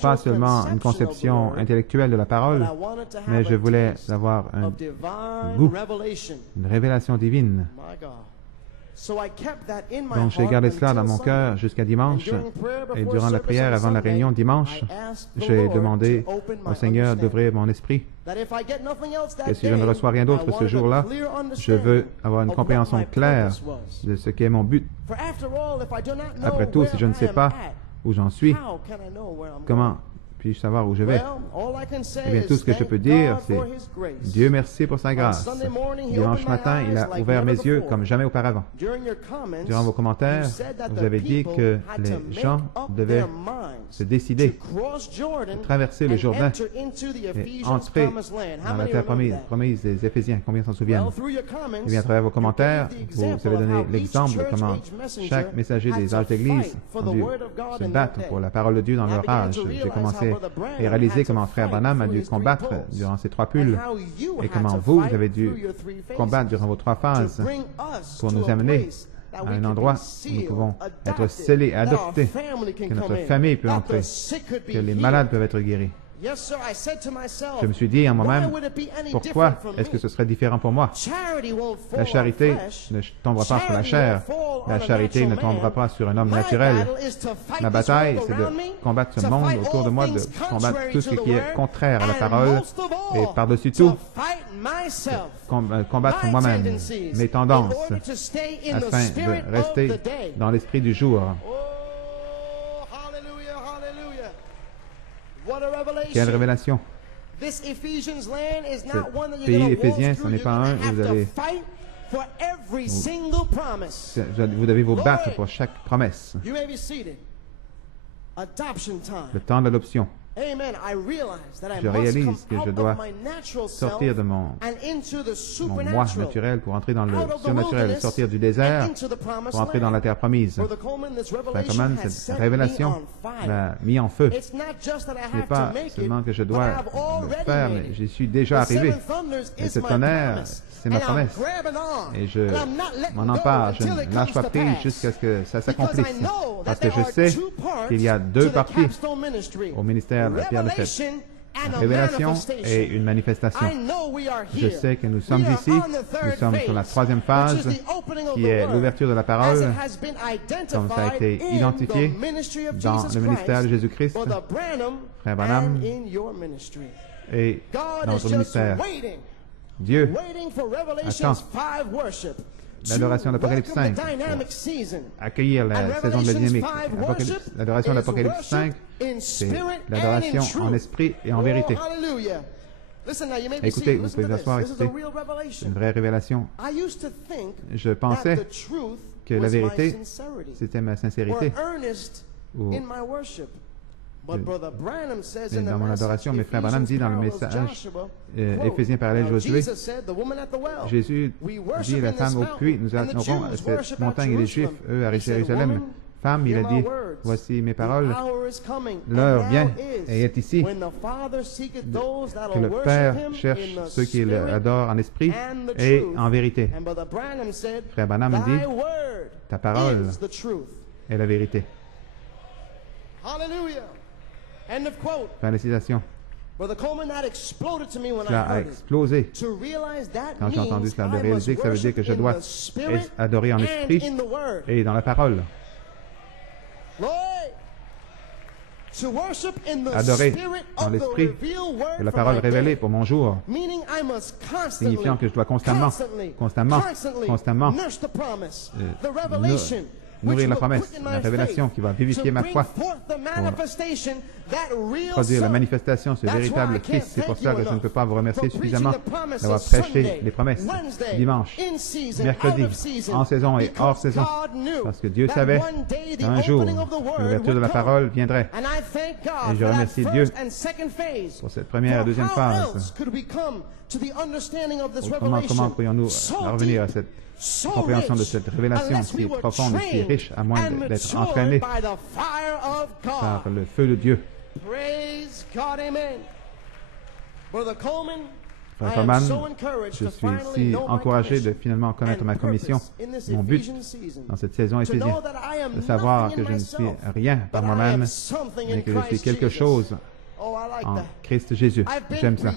pas seulement une conception intellectuelle de la parole, mais je voulais avoir un goût, une révélation divine. Donc j'ai gardé cela dans mon cœur jusqu'à dimanche, et durant la prière avant la réunion dimanche, j'ai demandé au Seigneur d'ouvrir mon esprit, que si je ne reçois rien d'autre ce jour-là, je veux avoir une compréhension claire de ce qu'est mon but. Après tout, si je ne sais pas où j'en suis, comment puis-je savoir où je vais? Eh bien, tout ce que je peux dire, c'est Dieu merci pour sa grâce. Dimanche matin, il a ouvert mes yeux comme jamais auparavant. Durant vos commentaires, vous avez dit que les gens devaient se décider de traverser le Jourdain et entrer dans la terre promise des Éphésiens. Combien s'en souviennent? Eh bien, à travers vos commentaires, vous avez donné l'exemple de comment chaque messager des âges d'Église ont dû se battre pour la parole de Dieu dans leur âge. J'ai commencé à réaliser comment Frère Branham a dû combattre durant ces 3 pulls et comment vous avez dû combattre durant vos 3 phases pour nous amener à un endroit où nous pouvons être scellés, adoptés, que notre famille peut entrer, que les malades peuvent être guéris. Je me suis dit en moi-même, pourquoi est-ce que ce serait différent pour moi? La charité ne tombera pas sur la chair. La charité ne tombera pas sur un homme naturel. Ma bataille, c'est de combattre ce monde autour de moi, de combattre tout ce qui est contraire à la parole et par-dessus tout, combattre moi-même, mes tendances, afin de rester dans l'esprit du jour. Quelle révélation! Ce pays éphésien, ce n'est pas un où vous devez vous battre pour chaque promesse. Le temps de l'adoption. Je réalise que je dois sortir de mon moi naturel pour entrer dans le surnaturel, sortir du désert pour entrer dans la terre promise. Frère Coleman, cette révélation m'a mis en feu. Ce n'est pas seulement que je dois le faire, mais j'y suis déjà arrivé. Et ce tonnerre, c'est ma promesse. Et je m'en empare, je ne lâche pas prise jusqu'à ce que ça s'accomplisse. Parce que je sais qu'il y a 2 parties au ministère de la pierre de fête. Une révélation et une manifestation. Je sais que nous sommes ici, nous sommes sur la 3e phase, qui est l'ouverture de la parole, comme ça a été identifié dans le ministère de Jésus-Christ, Frère Branham, et dans notre ministère. Dieu attend l'adoration d'Apocalypse 5, accueillir la saison de la dynamique. L'adoration d'Apocalypse 5, c'est l'adoration en esprit et en vérité. Écoutez, vous pouvez vous asseoir, écoutez, c'est une vraie révélation. Je pensais que la vérité, c'était ma sincérité. Dans mon adoration, mais Frère Branham dit dans le message Éphésiens parallèle Josué, Jésus dit la femme au puits, nous adorons cette montagne et les Juifs, eux, à Jérusalem. Femme, il a dit, voici mes paroles, l'heure vient et est ici, que le Père cherche ceux qui l'adorent en esprit et en vérité. Frère Branham dit, ta parole est la vérité. Fin de citation. Cela a explosé quand j'ai entendu cela, de réaliser que ça veut dire que je dois adorer en esprit et dans la parole. Adorer dans l'esprit de la parole révélée pour mon jour, signifiant que je dois constamment nourrir la promesse, la révélation qui va vivifier ma foi pour produire la manifestation, ce véritable Christ. C'est pour ça que je ne peux pas vous remercier suffisamment d'avoir prêché les promesses dimanche, mercredi, en saison et hors saison, parce que Dieu savait qu'un jour, l'ouverture de la parole viendrait. Et je remercie Dieu pour cette première et deuxième phase. Comment pourrions-nous revenir à cette compréhension de cette révélation qui est profonde et qui est riche, à moins d'être entraîné par le feu de Dieu. Frère Coleman, je suis si encouragé de finalement connaître ma commission, mon but dans cette saison éphésienne, de savoir que je ne suis rien par moi-même, mais que je suis quelque chose en Christ Jésus. J'aime ça.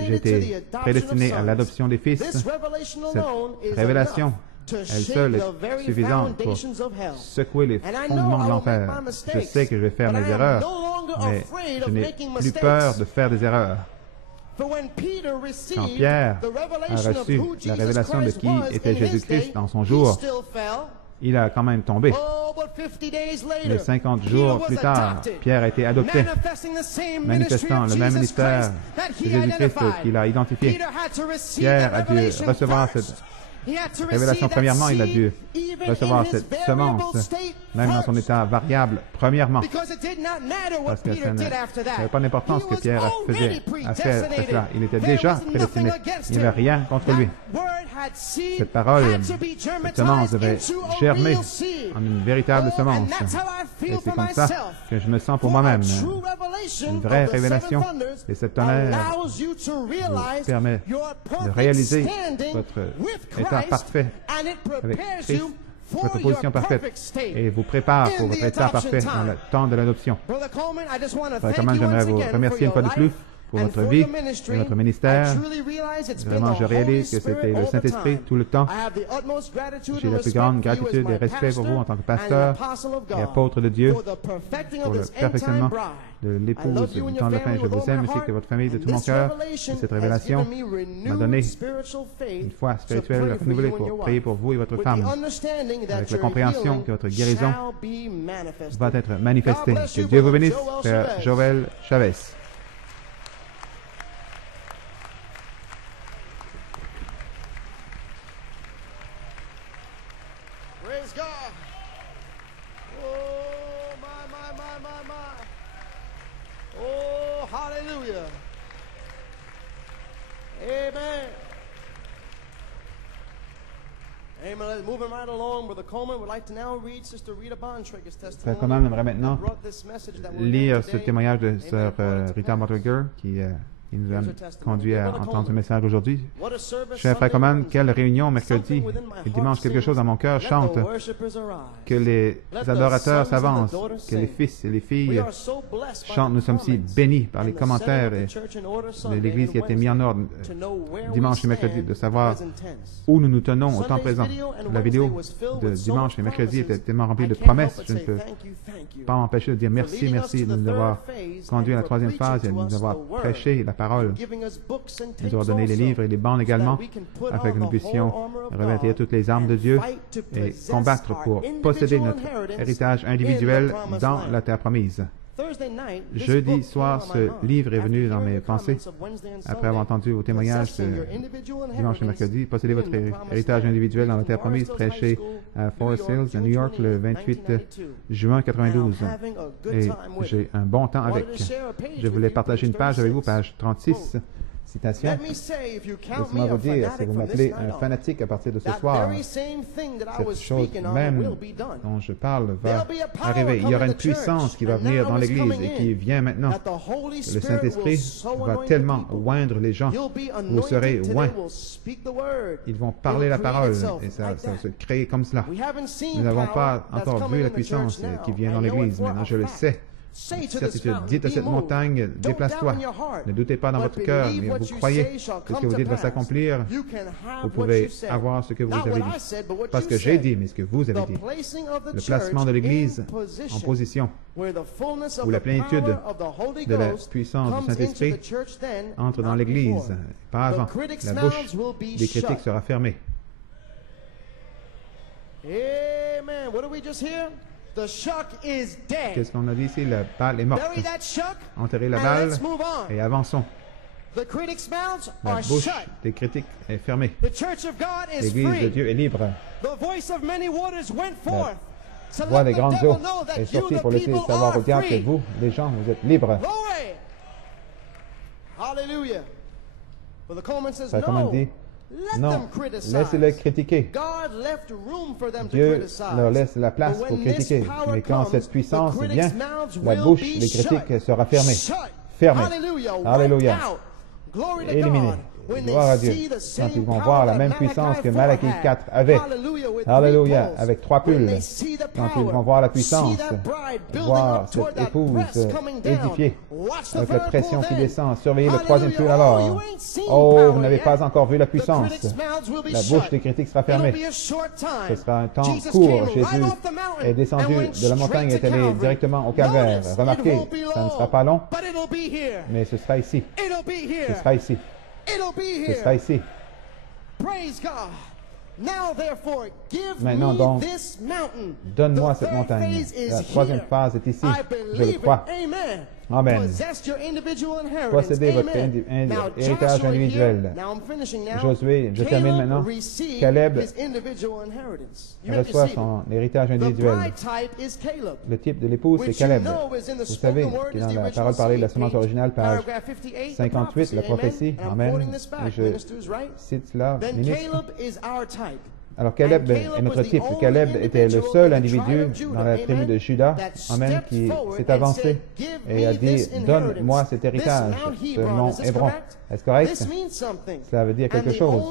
J'ai été prédestiné à l'adoption des fils. Cette révélation, elle seule est suffisante pour secouer les fondements de l'enfer. Je sais que je vais faire mes erreurs, mais je n'ai plus peur de faire des erreurs. Quand Pierre a reçu la révélation de qui était Jésus-Christ dans son jour, il a quand même tombé. Mais 50 jours plus tard, Pierre a été adopté, manifestant le même ministère de Jésus-Christ qu'il a identifié. Pierre a dû recevoir cette révélation. Premièrement, il a dû recevoir cette semence, même dans son état variable, premièrement. Parce que ça n'avait pas d'importance ce que Pierre a fait après cela. Il était déjà prédestiné. Il n'y avait rien contre lui. Cette parole, cette semence devait germer en une véritable semence. Et c'est comme ça que je me sens pour moi-même. Une vraie révélation. Et cette tonnerre vous permet de réaliser votre état parfait avec Christ, votre position parfaite, et vous prépare pour votre état parfait dans le temps de l'adoption. Frère Coleman, j'aimerais vous remercier une fois de plus pour votre vie et votre ministère. Vraiment, je réalise que c'était le Saint-Esprit tout le temps. J'ai la plus grande gratitude et respect pour vous en tant que pasteur et apôtre de Dieu pour le perfectionnement de l'épouse du temps de la fin. Je vous aime ainsi que votre famille de tout mon cœur. Et cette révélation m'a donné une foi spirituelle renouvelée pour prier pour vous et votre femme, avec la compréhension que votre guérison va être manifestée. Que Dieu vous bénisse, Frère Joël Chavez. Frère Coleman aimerait maintenant lire ce témoignage de Sœur Rita Mottliger qui nous a conduit à entendre ce message aujourd'hui. Cher Frère Coleman, quelle réunion mercredi et dimanche, quelque chose dans mon cœur chante. Que les adorateurs s'avancent, que les fils et les filles chantent. Nous sommes si bénis par les commentaires et de l'Église qui a été mis en ordre dimanche et mercredi, de savoir où nous nous tenons au temps présent. La vidéo de dimanche et mercredi était tellement remplie de promesses. Je ne peux pas m'empêcher de dire merci, merci de nous avoir conduit à la troisième phase et de nous avoir prêché la parole, de nous avoir donné les livres et les bandes également, afin que nous puissions revêtir toutes les armes de Dieu et combattre pour posséder notre héritage individuel dans la terre promise. Jeudi soir, ce livre est venu dans mes pensées, après avoir entendu vos témoignages de dimanche et mercredi. Possédez votre héritage individuel dans la terre promise, prêché à Forest Hills, à New York, le 28 juin 92. Et j'ai un bon temps avec. Je voulais partager une page avec vous, page 36. Citation. Laissez-moi vous dire, si vous m'appelez un fanatique à partir de ce soir, cette chose même dont je parle va arriver. Il y aura une puissance qui va venir dans l'Église et qui vient maintenant. Le Saint-Esprit va tellement oindre les gens. Vous serez oints. Ils vont parler la parole et ça va se créer comme cela. Nous n'avons pas encore vu la puissance qui vient dans l'Église. Maintenant, je le sais. Certitude. Dites à cette montagne, déplace-toi. Ne doutez pas dans votre cœur, mais vous croyez que ce que vous dites va s'accomplir. Vous pouvez avoir ce que vous avez dit. Pas ce que j'ai dit, mais ce que vous avez dit. Le placement de l'Église en position où la plénitude de la puissance du Saint-Esprit entre dans l'Église. Pas avant. La bouche des critiques sera fermée. Amen. What did we just hear? Qu'est-ce qu'on a dit ici? La balle est morte. Enterrez la balle et avançons. La bouche des critiques est fermée. L'Église de Dieu est libre. La voix des grandes eaux est sortie pour laisser savoir au diable que vous, les gens, vous êtes libres. Ça Coleman dit, non, laissez-les critiquer. Dieu leur laisse la place pour critiquer. Mais quand cette puissance vient, la bouche des critiques sera fermée. Fermée. Alléluia. Éliminée. Gloire à Dieu. Quand ils vont voir la même puissance que Malachie 4 avait. Alléluia. Avec 3 pulls. Quand ils vont voir la puissance, voir cette épouse édifiée, avec la pression qui descend, surveillez le 3e pull alors. Oh, vous n'avez pas encore vu la puissance. La bouche des critiques sera fermée. Ce sera un temps court. Jésus est descendu de la montagne et est allé directement au calvaire. Remarquez, ça ne sera pas long, mais ce sera ici. Ce sera ici. Ce sera ici. Maintenant donc, donne-moi cette montagne. La troisième phase est ici. Je le crois. Amen. Possédez votre héritage individuel. Josué, je termine maintenant. Caleb reçoit son héritage individuel. Le type de l'épouse, c'est Caleb. Vous savez que dans la parole parlée de la semence originale, page 58, la prophétie, Amen. Et je cite là, ministre. Alors Caleb est notre type. Caleb était le seul individu dans la tribu de Juda, Amen, qui s'est avancé et a dit, donne-moi cet héritage, ce mont Hébron. Est-ce correct? Cela veut dire quelque chose.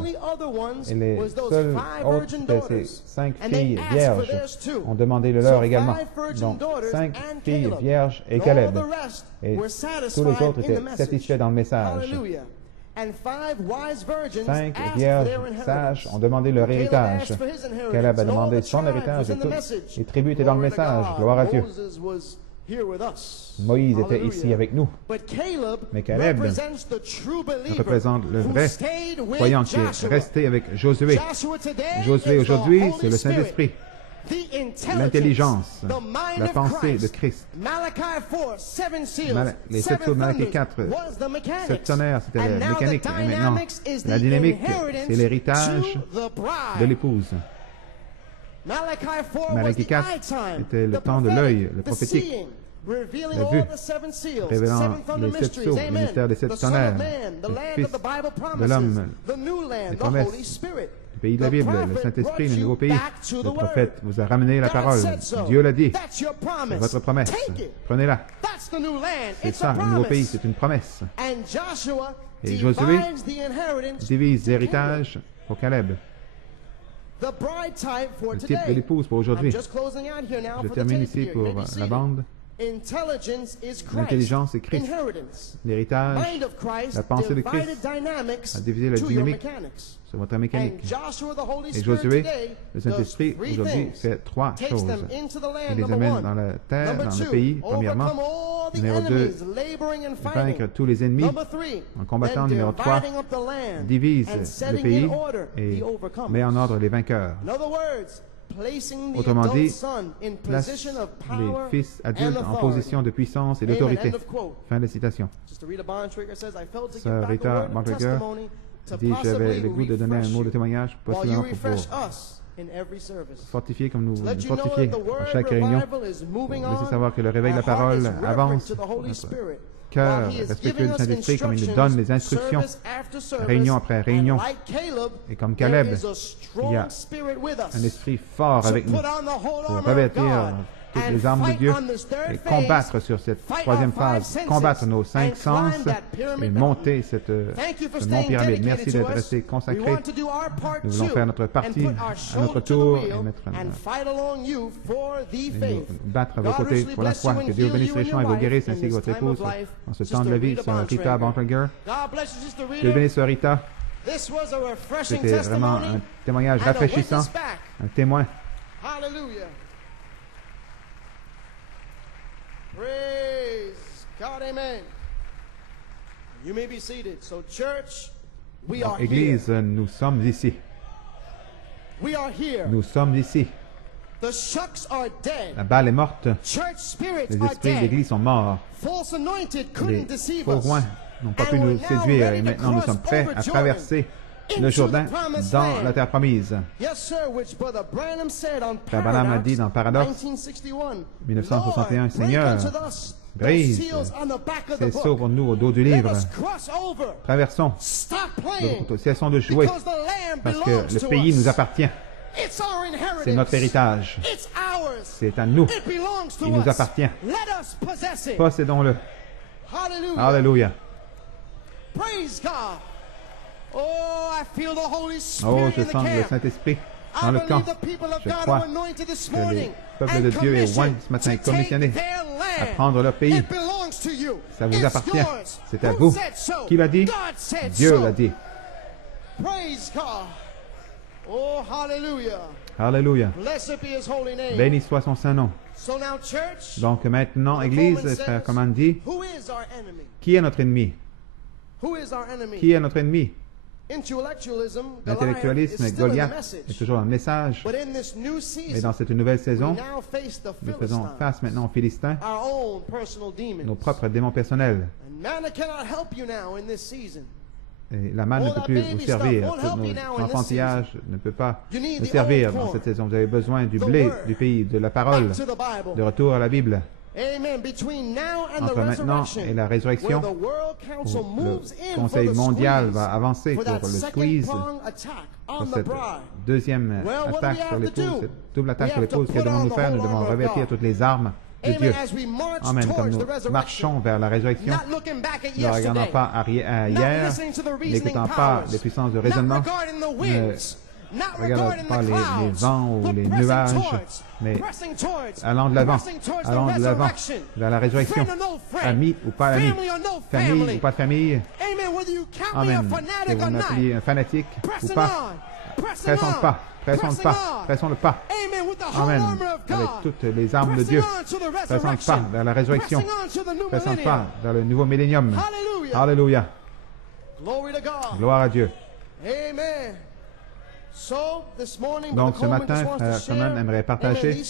Et les seuls autres, c'était ces 5 filles vierges, ont demandé le leur également. Donc 5 filles vierges et Caleb. Et tous les autres étaient satisfaits dans le message. 5 vierges sages ont demandé leur héritage. Caleb a demandé son héritage et toutes les tribus étaient dans le message. Gloire à Dieu. Moïse était ici avec nous. Mais Caleb représente le vrai croyant qui est resté avec Josué. Josué aujourd'hui, c'est le Saint-Esprit. L'intelligence, la pensée de Christ. Les 7 sceaux de Malachi 4, 7 tonnerres, c'était la mécanique. Et maintenant, la dynamique, c'est l'héritage de l'épouse. Malachi 4 était le temps de l'œil, le prophétique. La vue, révélant les 7 sceaux, le ministère des 7 tonnerres, le Fils de l'homme, les promesses. Le pays de la Bible, le Saint-Esprit, le nouveau pays. Le prophète vous a ramené la parole. Dieu l'a dit. C'est votre promesse. Prenez-la. C'est ça, le nouveau pays, c'est une promesse. Et Josué divise l'héritage pour Caleb. Le type de l'épouse pour aujourd'hui. Je termine ici pour la bande. L'intelligence est Christ. L'héritage, la pensée de Christ a divisé la dynamique sur votre mécanique. Et Josué, le Saint-Esprit, aujourd'hui, fait 3 choses. Il les amène dans la terre, dans le pays, premièrement. Numéro 2, vaincre tous les ennemis. En combattant, numéro 3, divise le pays et met en ordre les vainqueurs. Autrement dit, place les fils adultes en position de puissance et d'autorité. Fin de citation. Sœur Rita Bontrager dit, j'avais le goût de donner un mot de témoignage, possiblement pour fortifier comme nous fortifier à chaque réunion. Laissez savoir que le réveil de la parole avance. Notre cœur respectueux du Saint-Esprit, comme il nous donne les instructions, réunion après réunion. Et comme Caleb, il y a un esprit fort avec nous pour revêtir toutes les armes de Dieu et combattre sur cette troisième phase, combattre nos 5 sens et monter ce mont pyramide. Merci d'être resté consacré. Nous voulons faire notre partie à notre tour et nous battre à vos côtés pour la foi. Que Dieu bénisse richement et vous guérisse ainsi que votre épouse en ce temps de la vie. Sœur Rita Bontrager. Dieu bénisse Sœur Rita. C'était vraiment un témoignage rafraîchissant, un témoin. Praise God, amen. You may be seated. So, church, we are Église, here. nous sommes ici. We are here. Nous sommes ici. The shucks are dead. La balle est morte. Church spirits Les are esprits dead. d'Église sont morts. False anointed couldn't Les deceive faux us. rois n'ont pas pu nous séduire et maintenant nous sommes prêts à traverser le Jourdain dans la terre promise. Yes, sir, which Brother Branham said on Frère Branham a dit dans Paradoxe 1961, Seigneur, brise ces sceaux pour nous au dos du livre. Traversons. Cessons de jouer parce que le pays nous appartient. C'est notre héritage. C'est à nous. Il nous appartient. Possédons-le. Alléluia. Oh, je sens le Saint-Esprit dans le camp. Je crois que le peuple de Dieu est oint ce matin, commissionné à prendre leur pays. Ça vous appartient. C'est à vous. Qui l'a dit? Dieu l'a dit. Alléluia. Béni soit son saint nom. Donc maintenant, Église, frère Command dit, qui est notre ennemi? Qui est notre ennemi? L'intellectualisme, Goliath, est toujours un message. Mais dans cette nouvelle saison, nous faisons face maintenant aux Philistins, nos propres démons personnels. Et la manne ne peut plus vous servir. Tout nos enfantillage ne peut pas nous servir dans cette saison. Vous avez besoin du blé du pays, de la parole, de retour à la Bible. Entre maintenant et la résurrection, où le Conseil mondial va avancer pour le squeeze, pour cette deuxième attaque sur l'épouse, cette double attaque sur l'épouse, que devons-nous faire? Nous devons revêtir toutes les armes de Dieu. Amen. Comme nous marchons vers la résurrection, ne regardant pas à hier, n'écoutant pas les puissances de raisonnement, ne regardant pas les vents ou les nuages, mais allant de l'avant, vers la résurrection. Amis ou pas amis, famille ou pas de famille. Amen. Que vous m'appeliez un fanatique ou pas, pressons le pas. Pressons le pas. Amen. Avec toutes les armes de Dieu. Pressons le pas vers la résurrection. Pressons le pas vers le nouveau millénium. Alléluia. Gloire à Dieu. Donc ce matin, Frère Conan aimerait partager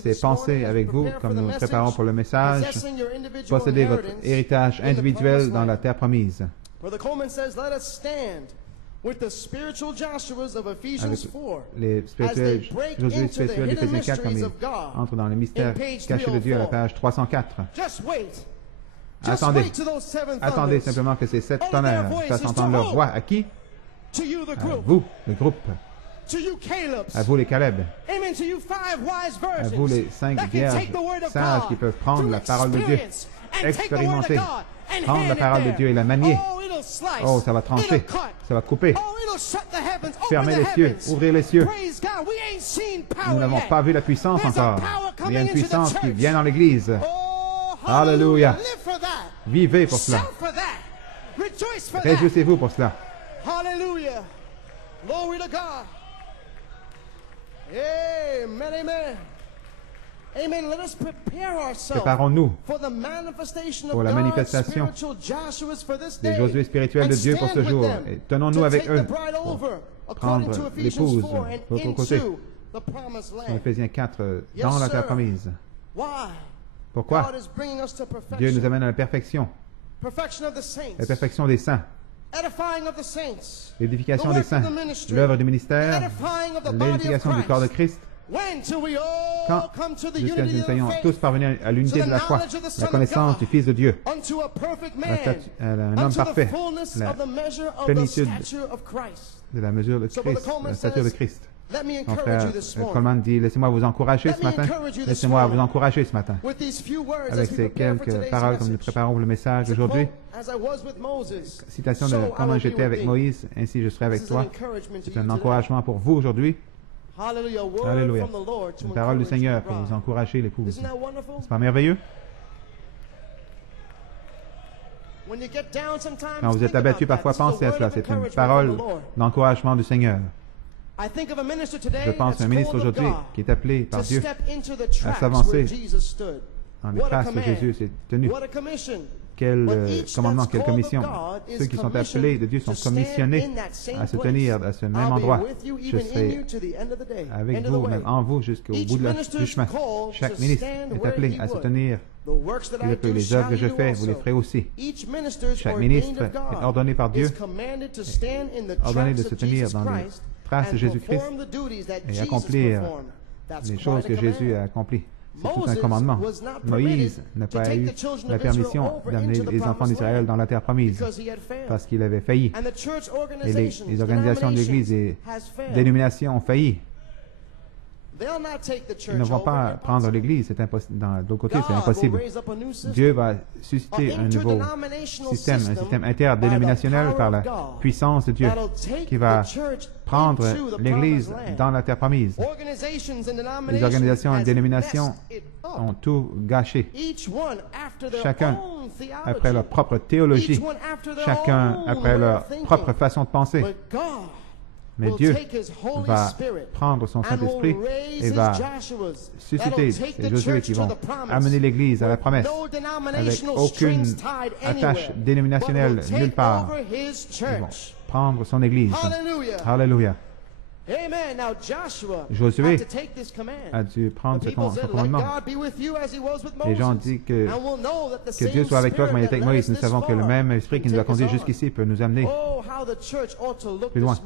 ses pensées avec vous comme nous nous préparons pour le message. Possédez votre héritage individuel dans la terre promise. Avec les Josué spirituels d'Éphésiens 4, comme ils entrent dans le mystère caché de Dieu à la page 304. Attendez simplement que ces 7 tonnerres fassent entendre leur voix. À qui? À vous, le groupe. À vous, les Caleb. À vous, les 5 vierges sages qui peuvent prendre la parole de Dieu, expérimenter, prendre la parole de Dieu et la manier. Oh, ça va trancher, ça va couper. Fermez les cieux, ouvrir les cieux. Nous n'avons pas vu la puissance encore. Il y a une puissance qui vient dans l'Église. Alléluia. Vivez pour cela. Réjouissez-vous pour cela. Hallelujah. Glory to God. Amen, amen. Amen. Let us prepare ourselves Préparons-nous for the manifestation pour of la God's manifestation spiritual Joshuas for this des day. Josué spirituels de Dieu pour ce jour. Et tenons-nous avec eux pour prendre l'épouse de l'autre côté. Dans Éphésiens 4, dans la terre promise. Pourquoi? Dieu nous amène à la perfection. La perfection des saints. L'édification des saints, l'œuvre du ministère, l'édification du corps de Christ. Quand, jusqu'à ce que nous soyons tous parvenus à l'unité de la foi, la connaissance du Fils de Dieu, un homme parfait, la plénitude de la mesure de Christ, la stature de Christ. Mon frère Coleman dit, laissez-moi vous encourager ce matin. Laissez-moi vous encourager ce matin. Avec ces quelques paroles comme nous préparons le message d'aujourd'hui. Citation de comment j'étais avec Moïse, ainsi je serai avec toi. C'est un encouragement pour vous aujourd'hui. Alléluia. Une parole du Seigneur pour vous encourager, l'épouse. C'est pas merveilleux? Quand vous êtes abattu, parfois pensez à cela. C'est une parole d'encouragement du Seigneur. Je pense à un ministre aujourd'hui qui est appelé par Dieu à s'avancer dans les traces où Jésus s'est tenu. Quel commandement, quelle commission. Ceux qui sont appelés de Dieu sont commissionnés à se tenir à ce même endroit. Je serai avec vous, même en vous, jusqu'au bout du chemin. Chaque ministre est appelé à se tenir. Les œuvres que je fais, vous les ferez aussi. Chaque ministre est ordonné par Dieu, ordonné de se tenir dans les traces de Jésus-Christ et accomplir les choses que Jésus a accomplies. C'est tout un commandement. Moïse n'a pas eu la permission d'amener les enfants d'Israël dans la terre promise parce qu'il avait failli. Et les organisations de l'Église et dénominations ont failli. Ils ne vont pas prendre l'Église, c'est impossible. De l'autre côté, c'est impossible. Dieu va susciter un nouveau système, un système interdénominationnel par la puissance de Dieu qui va prendre l'Église dans la terre promise. Les organisations et dénominations ont tout gâché. Chacun après leur propre théologie, chacun après leur propre façon de penser. Mais Dieu va prendre son Saint-Esprit et va susciter ces Josué qui vont amener l'Église à la promesse avec aucune attache dénominationnelle nulle part. Ils vont prendre son Église. Alléluia. Josué a dû prendre ce commandement. Les gens disent que Dieu soit avec toi comme il était avec Moïse. Nous savons que le même esprit qui nous a conduits jusqu'ici peut nous amener plus loin.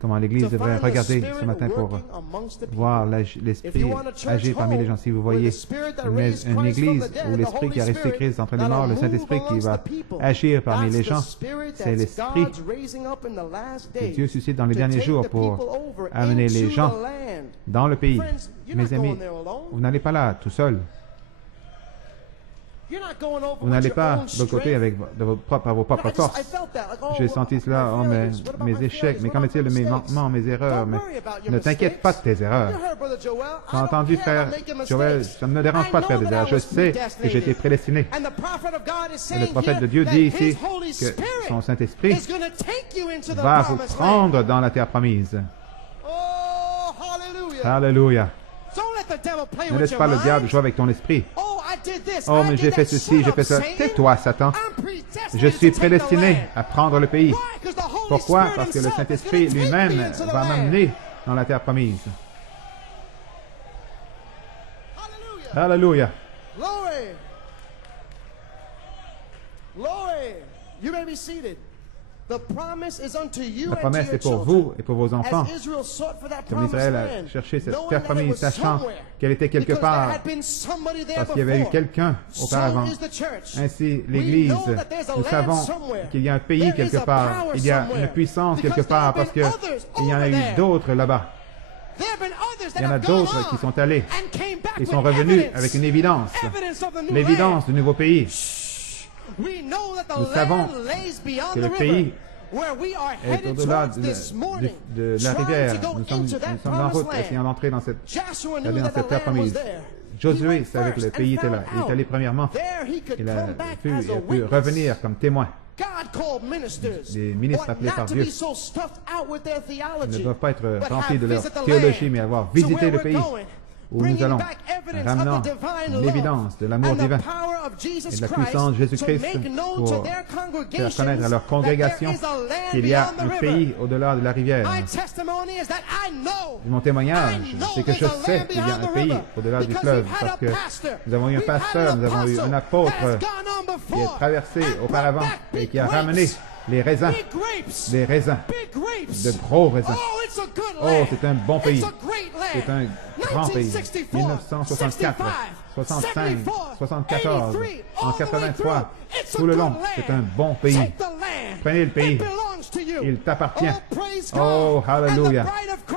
Comment l'Église devrait regarder ce matin pour voir l'Esprit agir parmi les gens. Si vous voyez une Église où l'Esprit qui a ressuscité Christ entre les morts, le Saint-Esprit qui va agir parmi les gens, c'est l'Esprit que Dieu suscite dans les derniers jours pour amener les gens dans le pays. Mes amis, vous n'allez pas là tout seul. Vous n'allez pas de l'autre côté par vos propres forces. J'ai senti cela, mes échecs, mais qu'en est-il de mes manquements, mes erreurs? Mais ne t'inquiète pas de tes erreurs. Tu as entendu, frère Joël, ça ne me dérange pas de faire des erreurs. Je sais que j'ai été prédestiné. Et le prophète de Dieu dit ici que son Saint-Esprit va vous prendre dans la terre promise. Alléluia. Ne laisse pas le diable jouer avec ton esprit. Oh, mais j'ai fait ceci, j'ai fait ça. Tais-toi, Satan. Je suis prédestiné à prendre le pays. Pourquoi? Parce que le Saint-Esprit lui-même va m'amener dans la terre promise. Alléluia. La promesse est pour vous et pour vos enfants. Comme Israël a cherché cette terre promise, sachant qu'elle était quelque part, parce qu'il y avait eu quelqu'un auparavant. Ainsi, l'Église, nous savons qu'il y a un pays quelque part, il y a une puissance quelque part, parce qu'il y en a eu d'autres là-bas. Il y en a d'autres qui sont allés et sont revenus avec une évidence, l'évidence du nouveau pays. Nous savons que le pays est au-delà de la rivière. Nous sommes en route, essayant d'entrer dans cette terre promise. Josué savait que le pays était là. Il est allé premièrement. Il a pu revenir comme témoin. Les ministres appelés par Dieu ne doivent pas être remplis de leur théologie, mais avoir visité le pays où nous allons, ramenant l'évidence de l'amour divin et de la puissance de Jésus-Christ pour faire connaître à leur congrégation qu'il y a un pays au-delà de la rivière. Mon témoignage, c'est que je sais qu'il y a un pays au-delà du fleuve, parce que nous avons eu un pasteur, nous avons eu un apôtre qui est traversé auparavant et qui a ramené les raisins, de gros raisins. Oh, c'est un bon pays. C'est un grand pays. 1964, 65, 74, en 83, tout le long, c'est un bon pays. Prenez le pays. Il t'appartient. Oh, hallelujah.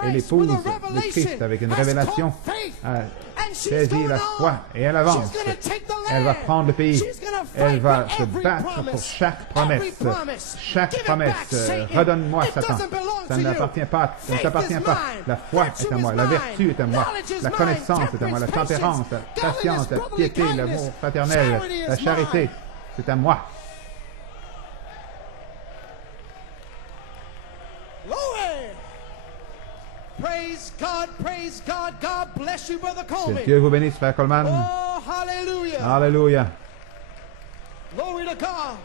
Et l'épouse de Christ, avec une révélation, a saisi la foi et elle avance. Elle va prendre le pays. Elle va se battre pour chaque promesse. Chaque promesse. Redonne-moi, Satan. Ça ne m'appartient pas. Ça ne t'appartient pas. La foi est à moi. La vertu est à moi. La connaissance est à moi. La tempérance, la patience, la piété, l'amour fraternel, la charité, c'est à moi. Que Dieu vous bénisse, frère Coleman. Oh, hallelujah. Alléluia. Glory to God.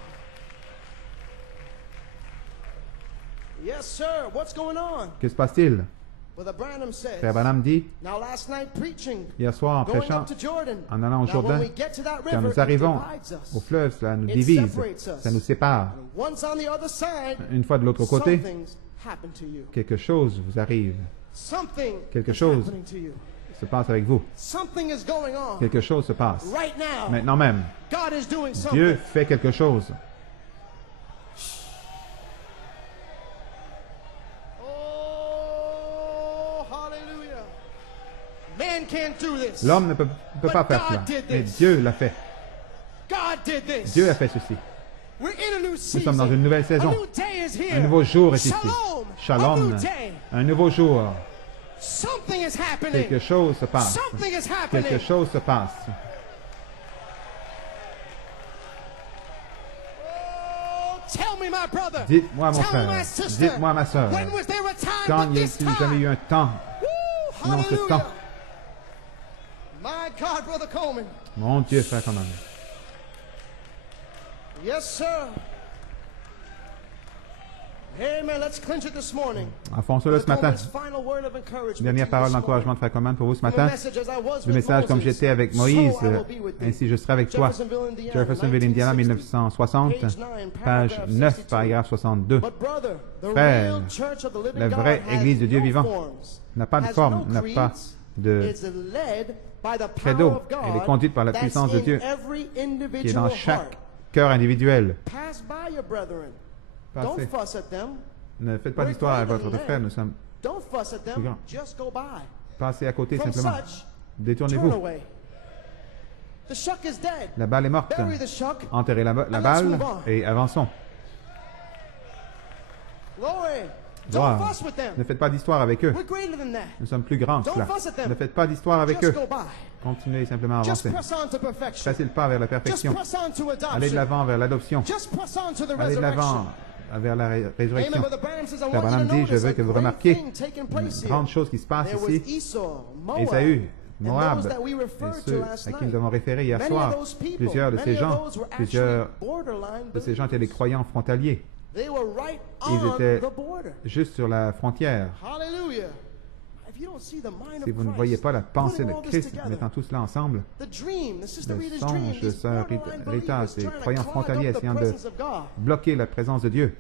Yes, sir. What's going on? Que se passe-t-il? Frère Branham dit, hier soir en prêchant, en allant au Jourdain, quand nous arrivons au fleuve, cela nous divise, ça nous sépare. Une fois de l'autre côté, quelque chose vous arrive. Quelque chose se passe avec vous. Quelque chose se passe. Maintenant même, Dieu fait quelque chose. L'homme ne peut pas faire cela, mais Dieu l'a fait. Dieu a fait ceci. Nous sommes dans une nouvelle saison. Un nouveau jour est ici. Shalom. Un nouveau jour. Quelque chose se passe. Quelque chose se passe. Dites-moi, mon frère. Dites-moi, ma soeur. Quand y a-t-il jamais eu un temps, sinon ce temps? Mon Dieu, frère Coleman. Yes, sir. Enfonce-le ce matin. Dernière parole d'encouragement de Frère Coleman pour vous ce matin. Le message comme j'étais avec Moïse, ainsi je serai avec toi. Jeffersonville, Indiana, 1960, page 9, paragraphe 62. Frère, la vraie Église de Dieu vivant n'a pas de forme, n'a pas de credo. Elle est conduite par la puissance de Dieu qui est dans chaque cœur individuel. Passez. Ne faites pas d'histoire avec votre frère, nous sommes plus grands. Passez à côté simplement. Détournez-vous. La balle est morte. Enterrez la balle et avançons. Gloire. Ne faites pas d'histoire avec eux. Nous sommes plus grands que cela. Ne faites pas d'histoire avec eux. Continuez simplement à avancer. Passez le pas vers la perfection. Allez de l'avant vers l'adoption. Allez de l'avant vers la résurrection. Frère Branham dit, je veux que vous remarquiez une grande chose qui se passe ici. Ésaü, Moab, et ceux à qui nous avons référé hier soir, plusieurs de ces gens étaient des croyants frontaliers. Ils étaient juste sur la frontière. Si vous ne voyez pas la pensée de Christ mettant tout cela ensemble, le songe de Sœur Rita, ces croyants frontaliers essayant de bloquer la présence de Dieu.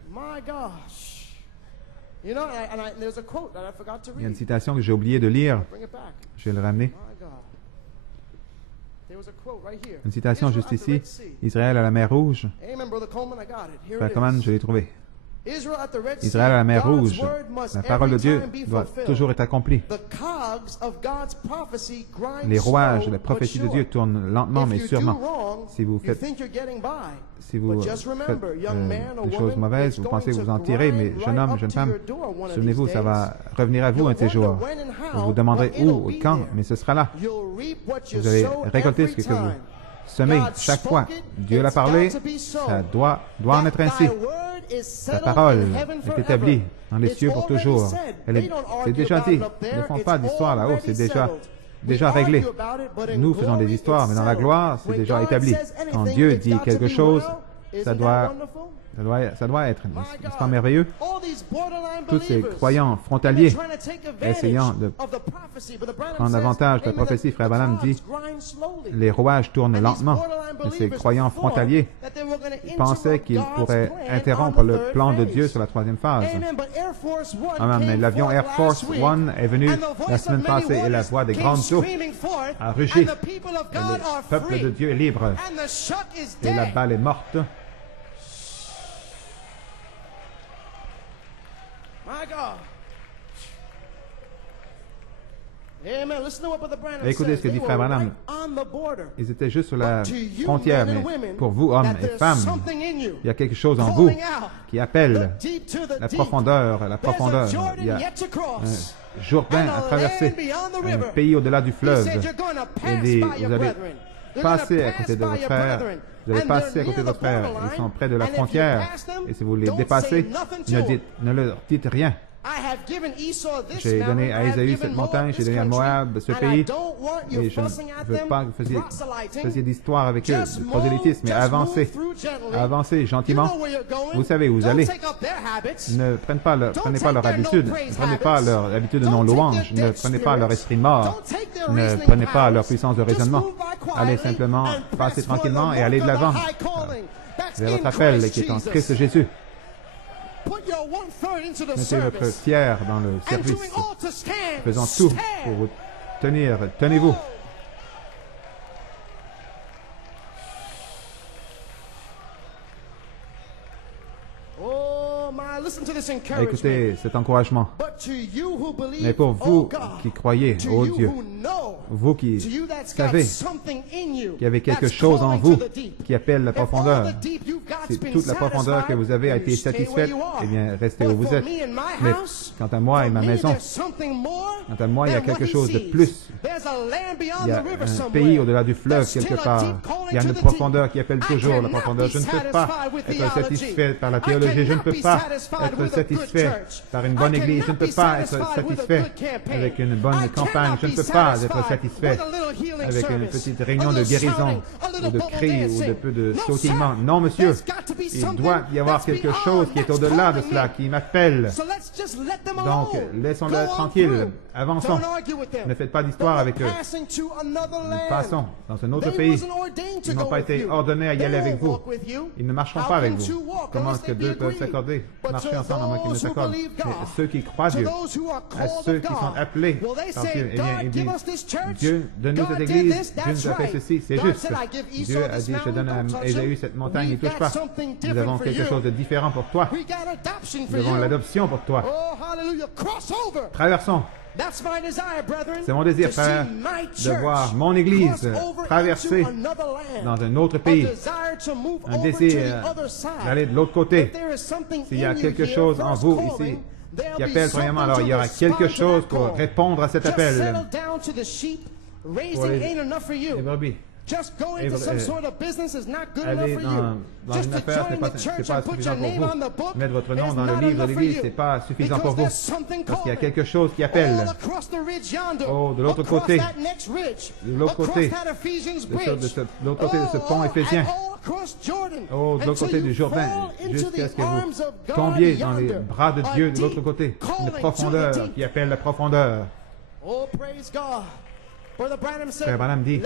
Il y a une citation que j'ai oublié de lire. Je vais le ramener. Une citation juste ici. Israël à la mer Rouge. Frère Coleman, je l'ai trouvé. Israël à la mer Rouge. La parole de Dieu doit toujours être accomplie. Les rouages de la prophétie de Dieu tournent lentement mais sûrement. Si vous faites des choses mauvaises, vous pensez que vous en tirez, mais jeune homme, jeune femme, souvenez-vous, ça va revenir à vous un de ces jours. Vous vous demanderez où et quand, mais ce sera là. Vous allez récolter ce que vous semez chaque fois. Dieu l'a parlé, ça doit en être ainsi. Sa parole est établie dans les cieux pour toujours. C'est déjà dit. Ne font pas d'histoire là-haut, c'est déjà réglé. Nous faisons des histoires, mais dans la gloire, c'est déjà établi. Quand Dieu dit quelque chose, ça doit être, n'est-ce pas merveilleux? Tous ces croyants frontaliers essayant de prendre avantage de la prophétie, Frère Branham dit, les rouages tournent lentement. Et ces croyants frontaliers pensaient qu'ils pourraient interrompre le plan de Dieu sur la troisième phase. Amen. Mais l'avion Air Force One est venu la semaine passée et la voix des grandes eaux a rugi. Et le peuple de Dieu est libre. Et la balle est morte. Écoutez ce que dit Frère Branham. Ils étaient juste sur la frontière, mais pour vous, hommes et femmes, il y a quelque chose en vous qui appelle la profondeur. Il y a un Jourdain à traverser, un pays au-delà du fleuve. Et vous allez passer à côté de votre frère. Vous allez passer à côté de votre frère. Ils sont près de la frontière. Et si vous les dépassez, ne leur dites rien. J'ai donné à Ésaü cette montagne, j'ai donné à Moab ce pays, et je ne veux pas que vous fassiez d'histoire avec eux, de prosélytisme, mais avancez gentiment. Vous savez où vous allez. Ne prenez pas leur habitude, ne prenez pas leur habitude de non-louange, ne prenez pas leur esprit mort, ne prenez pas leur puissance de raisonnement. Allez simplement, passez tranquillement et allez de l'avant vers votre appel qui est en Christ Jésus. Mettez votre tiers dans le service. Faisons tout pour vous tenir. Tenez-vous. Écoutez cet encouragement. Mais pour vous qui croyez, ô Dieu, vous qui savez qu'il y avait quelque chose en vous qui appelle la profondeur, si toute la profondeur que vous avez a été satisfaite, eh bien, restez où vous êtes. Mais quant à moi et ma maison, quant à moi, il y a quelque chose de plus. Il y a un pays au-delà du fleuve quelque part. Il y a une profondeur qui appelle toujours la profondeur. Je ne peux pas être satisfait par la théologie. Je ne peux pas être satisfait par une bonne église. Je ne peux pas être satisfait avec une bonne campagne. Je ne peux pas être être satisfait avec une petite réunion de guérison, ou de cris, ou de peu de sautillement. Non, monsieur, il doit y avoir quelque chose qui est au-delà de cela, qui m'appelle. Donc, laissons-le tranquille. Avançons. Ne faites pas d'histoire avec eux. Nous passons dans un autre pays. Ils n'ont pas été ordonnés à y aller avec vous. Ils ne marcheront pas avec vous. Comment est-ce que deux peuvent s'accorder, marcher ensemble à moins qu'ils ne s'accordent? Mais ceux qui croient Dieu, à ceux qui sont appelés par Dieu, eh bien, ils disent, Dieu, donne-nous cette église, Dieu nous a fait ceci, c'est juste. Dieu a dit, je donne à Ésaü cette montagne, il ne touche pas. Nous avons quelque chose de différent pour toi. Nous avons l'adoption pour toi. Traversons. C'est mon désir, frère, de voir mon Église traverser dans un autre pays. Un désir d'aller de l'autre côté. S'il y a quelque chose en vous ici qui appelle premièrement, alors il y aura quelque chose pour répondre à cet appel. Pour les brebis. Aller dans une affaire, ce n'est pas suffisant pour vous. Mettre votre nom dans le livre de l'Église, ce n'est pas suffisant pour vous. Parce qu'il y a quelque chose qui appelle. Oh, de l'autre côté. De l'autre côté. De l'autre côté de ce pont éphésien. Oh, de l'autre côté du Jourdain. Jusqu'à ce que vous tombiez dans les bras de Dieu de l'autre côté. Une profondeur qui appelle la profondeur. Frère Branham dit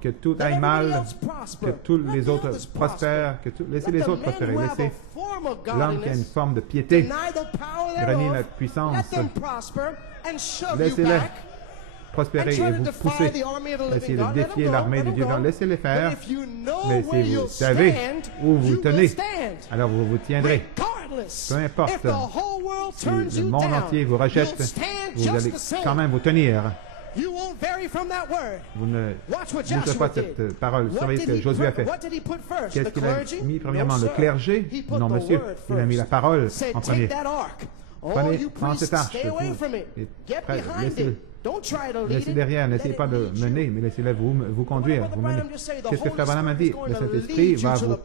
que tout aille mal, que tous les autres prospèrent, laissez les autres prospérer, laissez l'homme qui a une forme de piété, renie la puissance, laissez-les prospérer et vous poussez, essayez de défier l'armée de Dieu, laissez-les faire, mais si vous savez où vous tenez, alors vous vous tiendrez. Peu importe si le monde entier vous rejette, vous allez quand même vous tenir. Vous ne bougez pas cette parole. Surveillez ce que Josué a fait. Qu'est-ce qu'il a mis premièrement? Le clergé? Non, monsieur. Il a mis la parole en premier. Prends cette arche. Laissez derrière. N'essayez pas de mener, mais laissez-le vous conduire. Vous mener. Qu'est-ce que Frère Branham a dit? Le Saint-Esprit va vous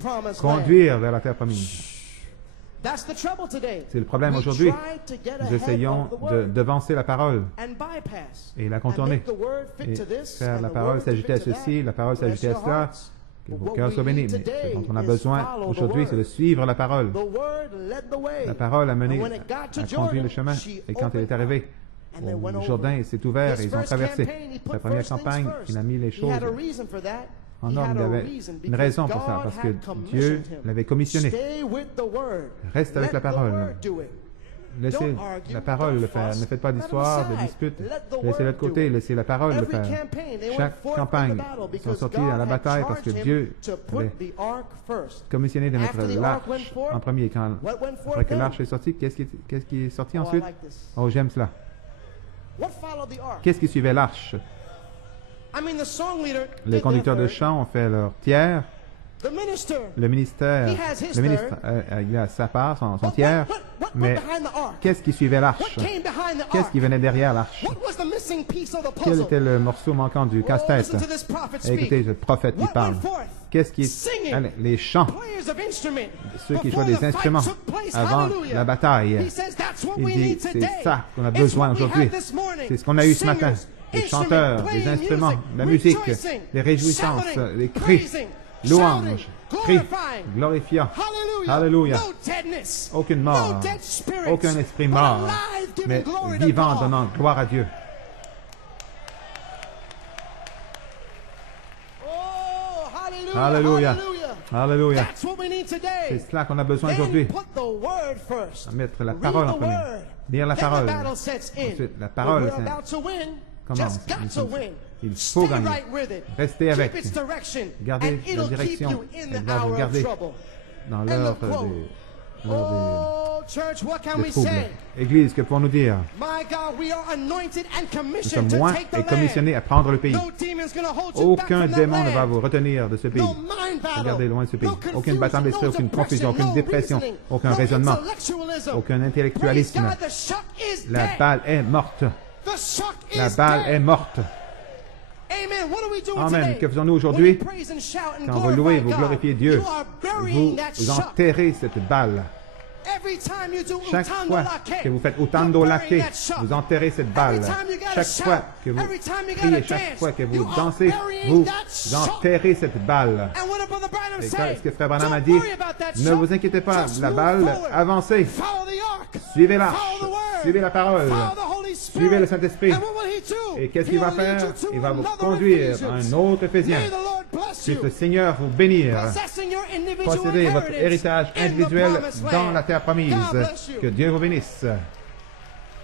conduire vers la terre promise. C'est le problème aujourd'hui. Nous essayons de devancer la parole et la contourner. Et faire la parole s'ajouter à ceci, la parole s'ajouter à cela, que vos cœurs soient bénis. Mais ce dont on a besoin aujourd'hui, c'est de suivre la parole. La parole a mené, a conduit le chemin. Et quand elle est arrivée au Jourdain, il s'est ouvert et ils ont traversé. La première campagne, il a mis les choses en ordre. Il y avait une raison pour ça, parce que Dieu l'avait commissionné. Reste avec la parole. Laissez la parole le faire. Ne faites pas d'histoire, de dispute. Laissez-le de côté. Laissez la parole le faire. Chaque campagne, ils sont sortis à la bataille parce que Dieu avait commissionné de mettre l'arche en premier. Après que l'arche est sortie, qu'est-ce qui est sorti ensuite? Oh, j'aime cela. Qu'est-ce qui suivait l'arche? Les conducteurs de chant ont fait leur tiers. Le ministre, il a sa part, son tiers. Mais qu'est-ce qui suivait l'arche? Qu'est-ce qui venait derrière l'arche? Quel était le morceau manquant du casse-tête? Écoutez, ce prophète qui parle. Qu'est-ce qui est... Les chants. Ceux qui jouaient des instruments avant la bataille. Il dit, c'est ça qu'on a besoin aujourd'hui. C'est ce qu'on a eu ce matin. Des chanteurs, des instruments, la musique, les réjouissances, les cris, louanges, cris, glorifiants. Alléluia. Aucune mort, aucun esprit mort, mais vivant, donnant gloire à Dieu. Alléluia. Alléluia. C'est cela qu'on a besoin aujourd'hui. Mettre la parole en premier. Lire la parole. Ensuite, la parole commence. Il faut gagner. Restez avec. Gardez la direction. Elle va vous garder dans l'heure des troubles. Église, que pouvons-nous dire? Nous sommes moins et commissionnés à prendre le pays. Aucun démon ne va vous retenir de ce pays. Regardez loin de ce pays. Aucune bataille d'esprit, aucune confusion, aucune dépression, aucun raisonnement, aucun intellectualisme. La balle est morte. La balle est morte. Amen. Que faisons-nous aujourd'hui? Quand vous louez, vous glorifiez Dieu, vous enterrez cette balle. Chaque fois que vous faites utando lake, vous enterrez cette balle. Chaque fois que vous priez, chaque fois que vous dansez, vous enterrez cette balle. Et ce que Frère Branham a dit, ne vous inquiétez pas, la balle, avancez. Suivez l'arche, suivez la parole, suivez le Saint-Esprit. Et qu'est-ce qu'il va faire? Il va vous conduire à un autre Éphésiens. Puisse le Seigneur vous bénir. Possédez votre héritage individuel dans la terre promise. Que Dieu vous bénisse.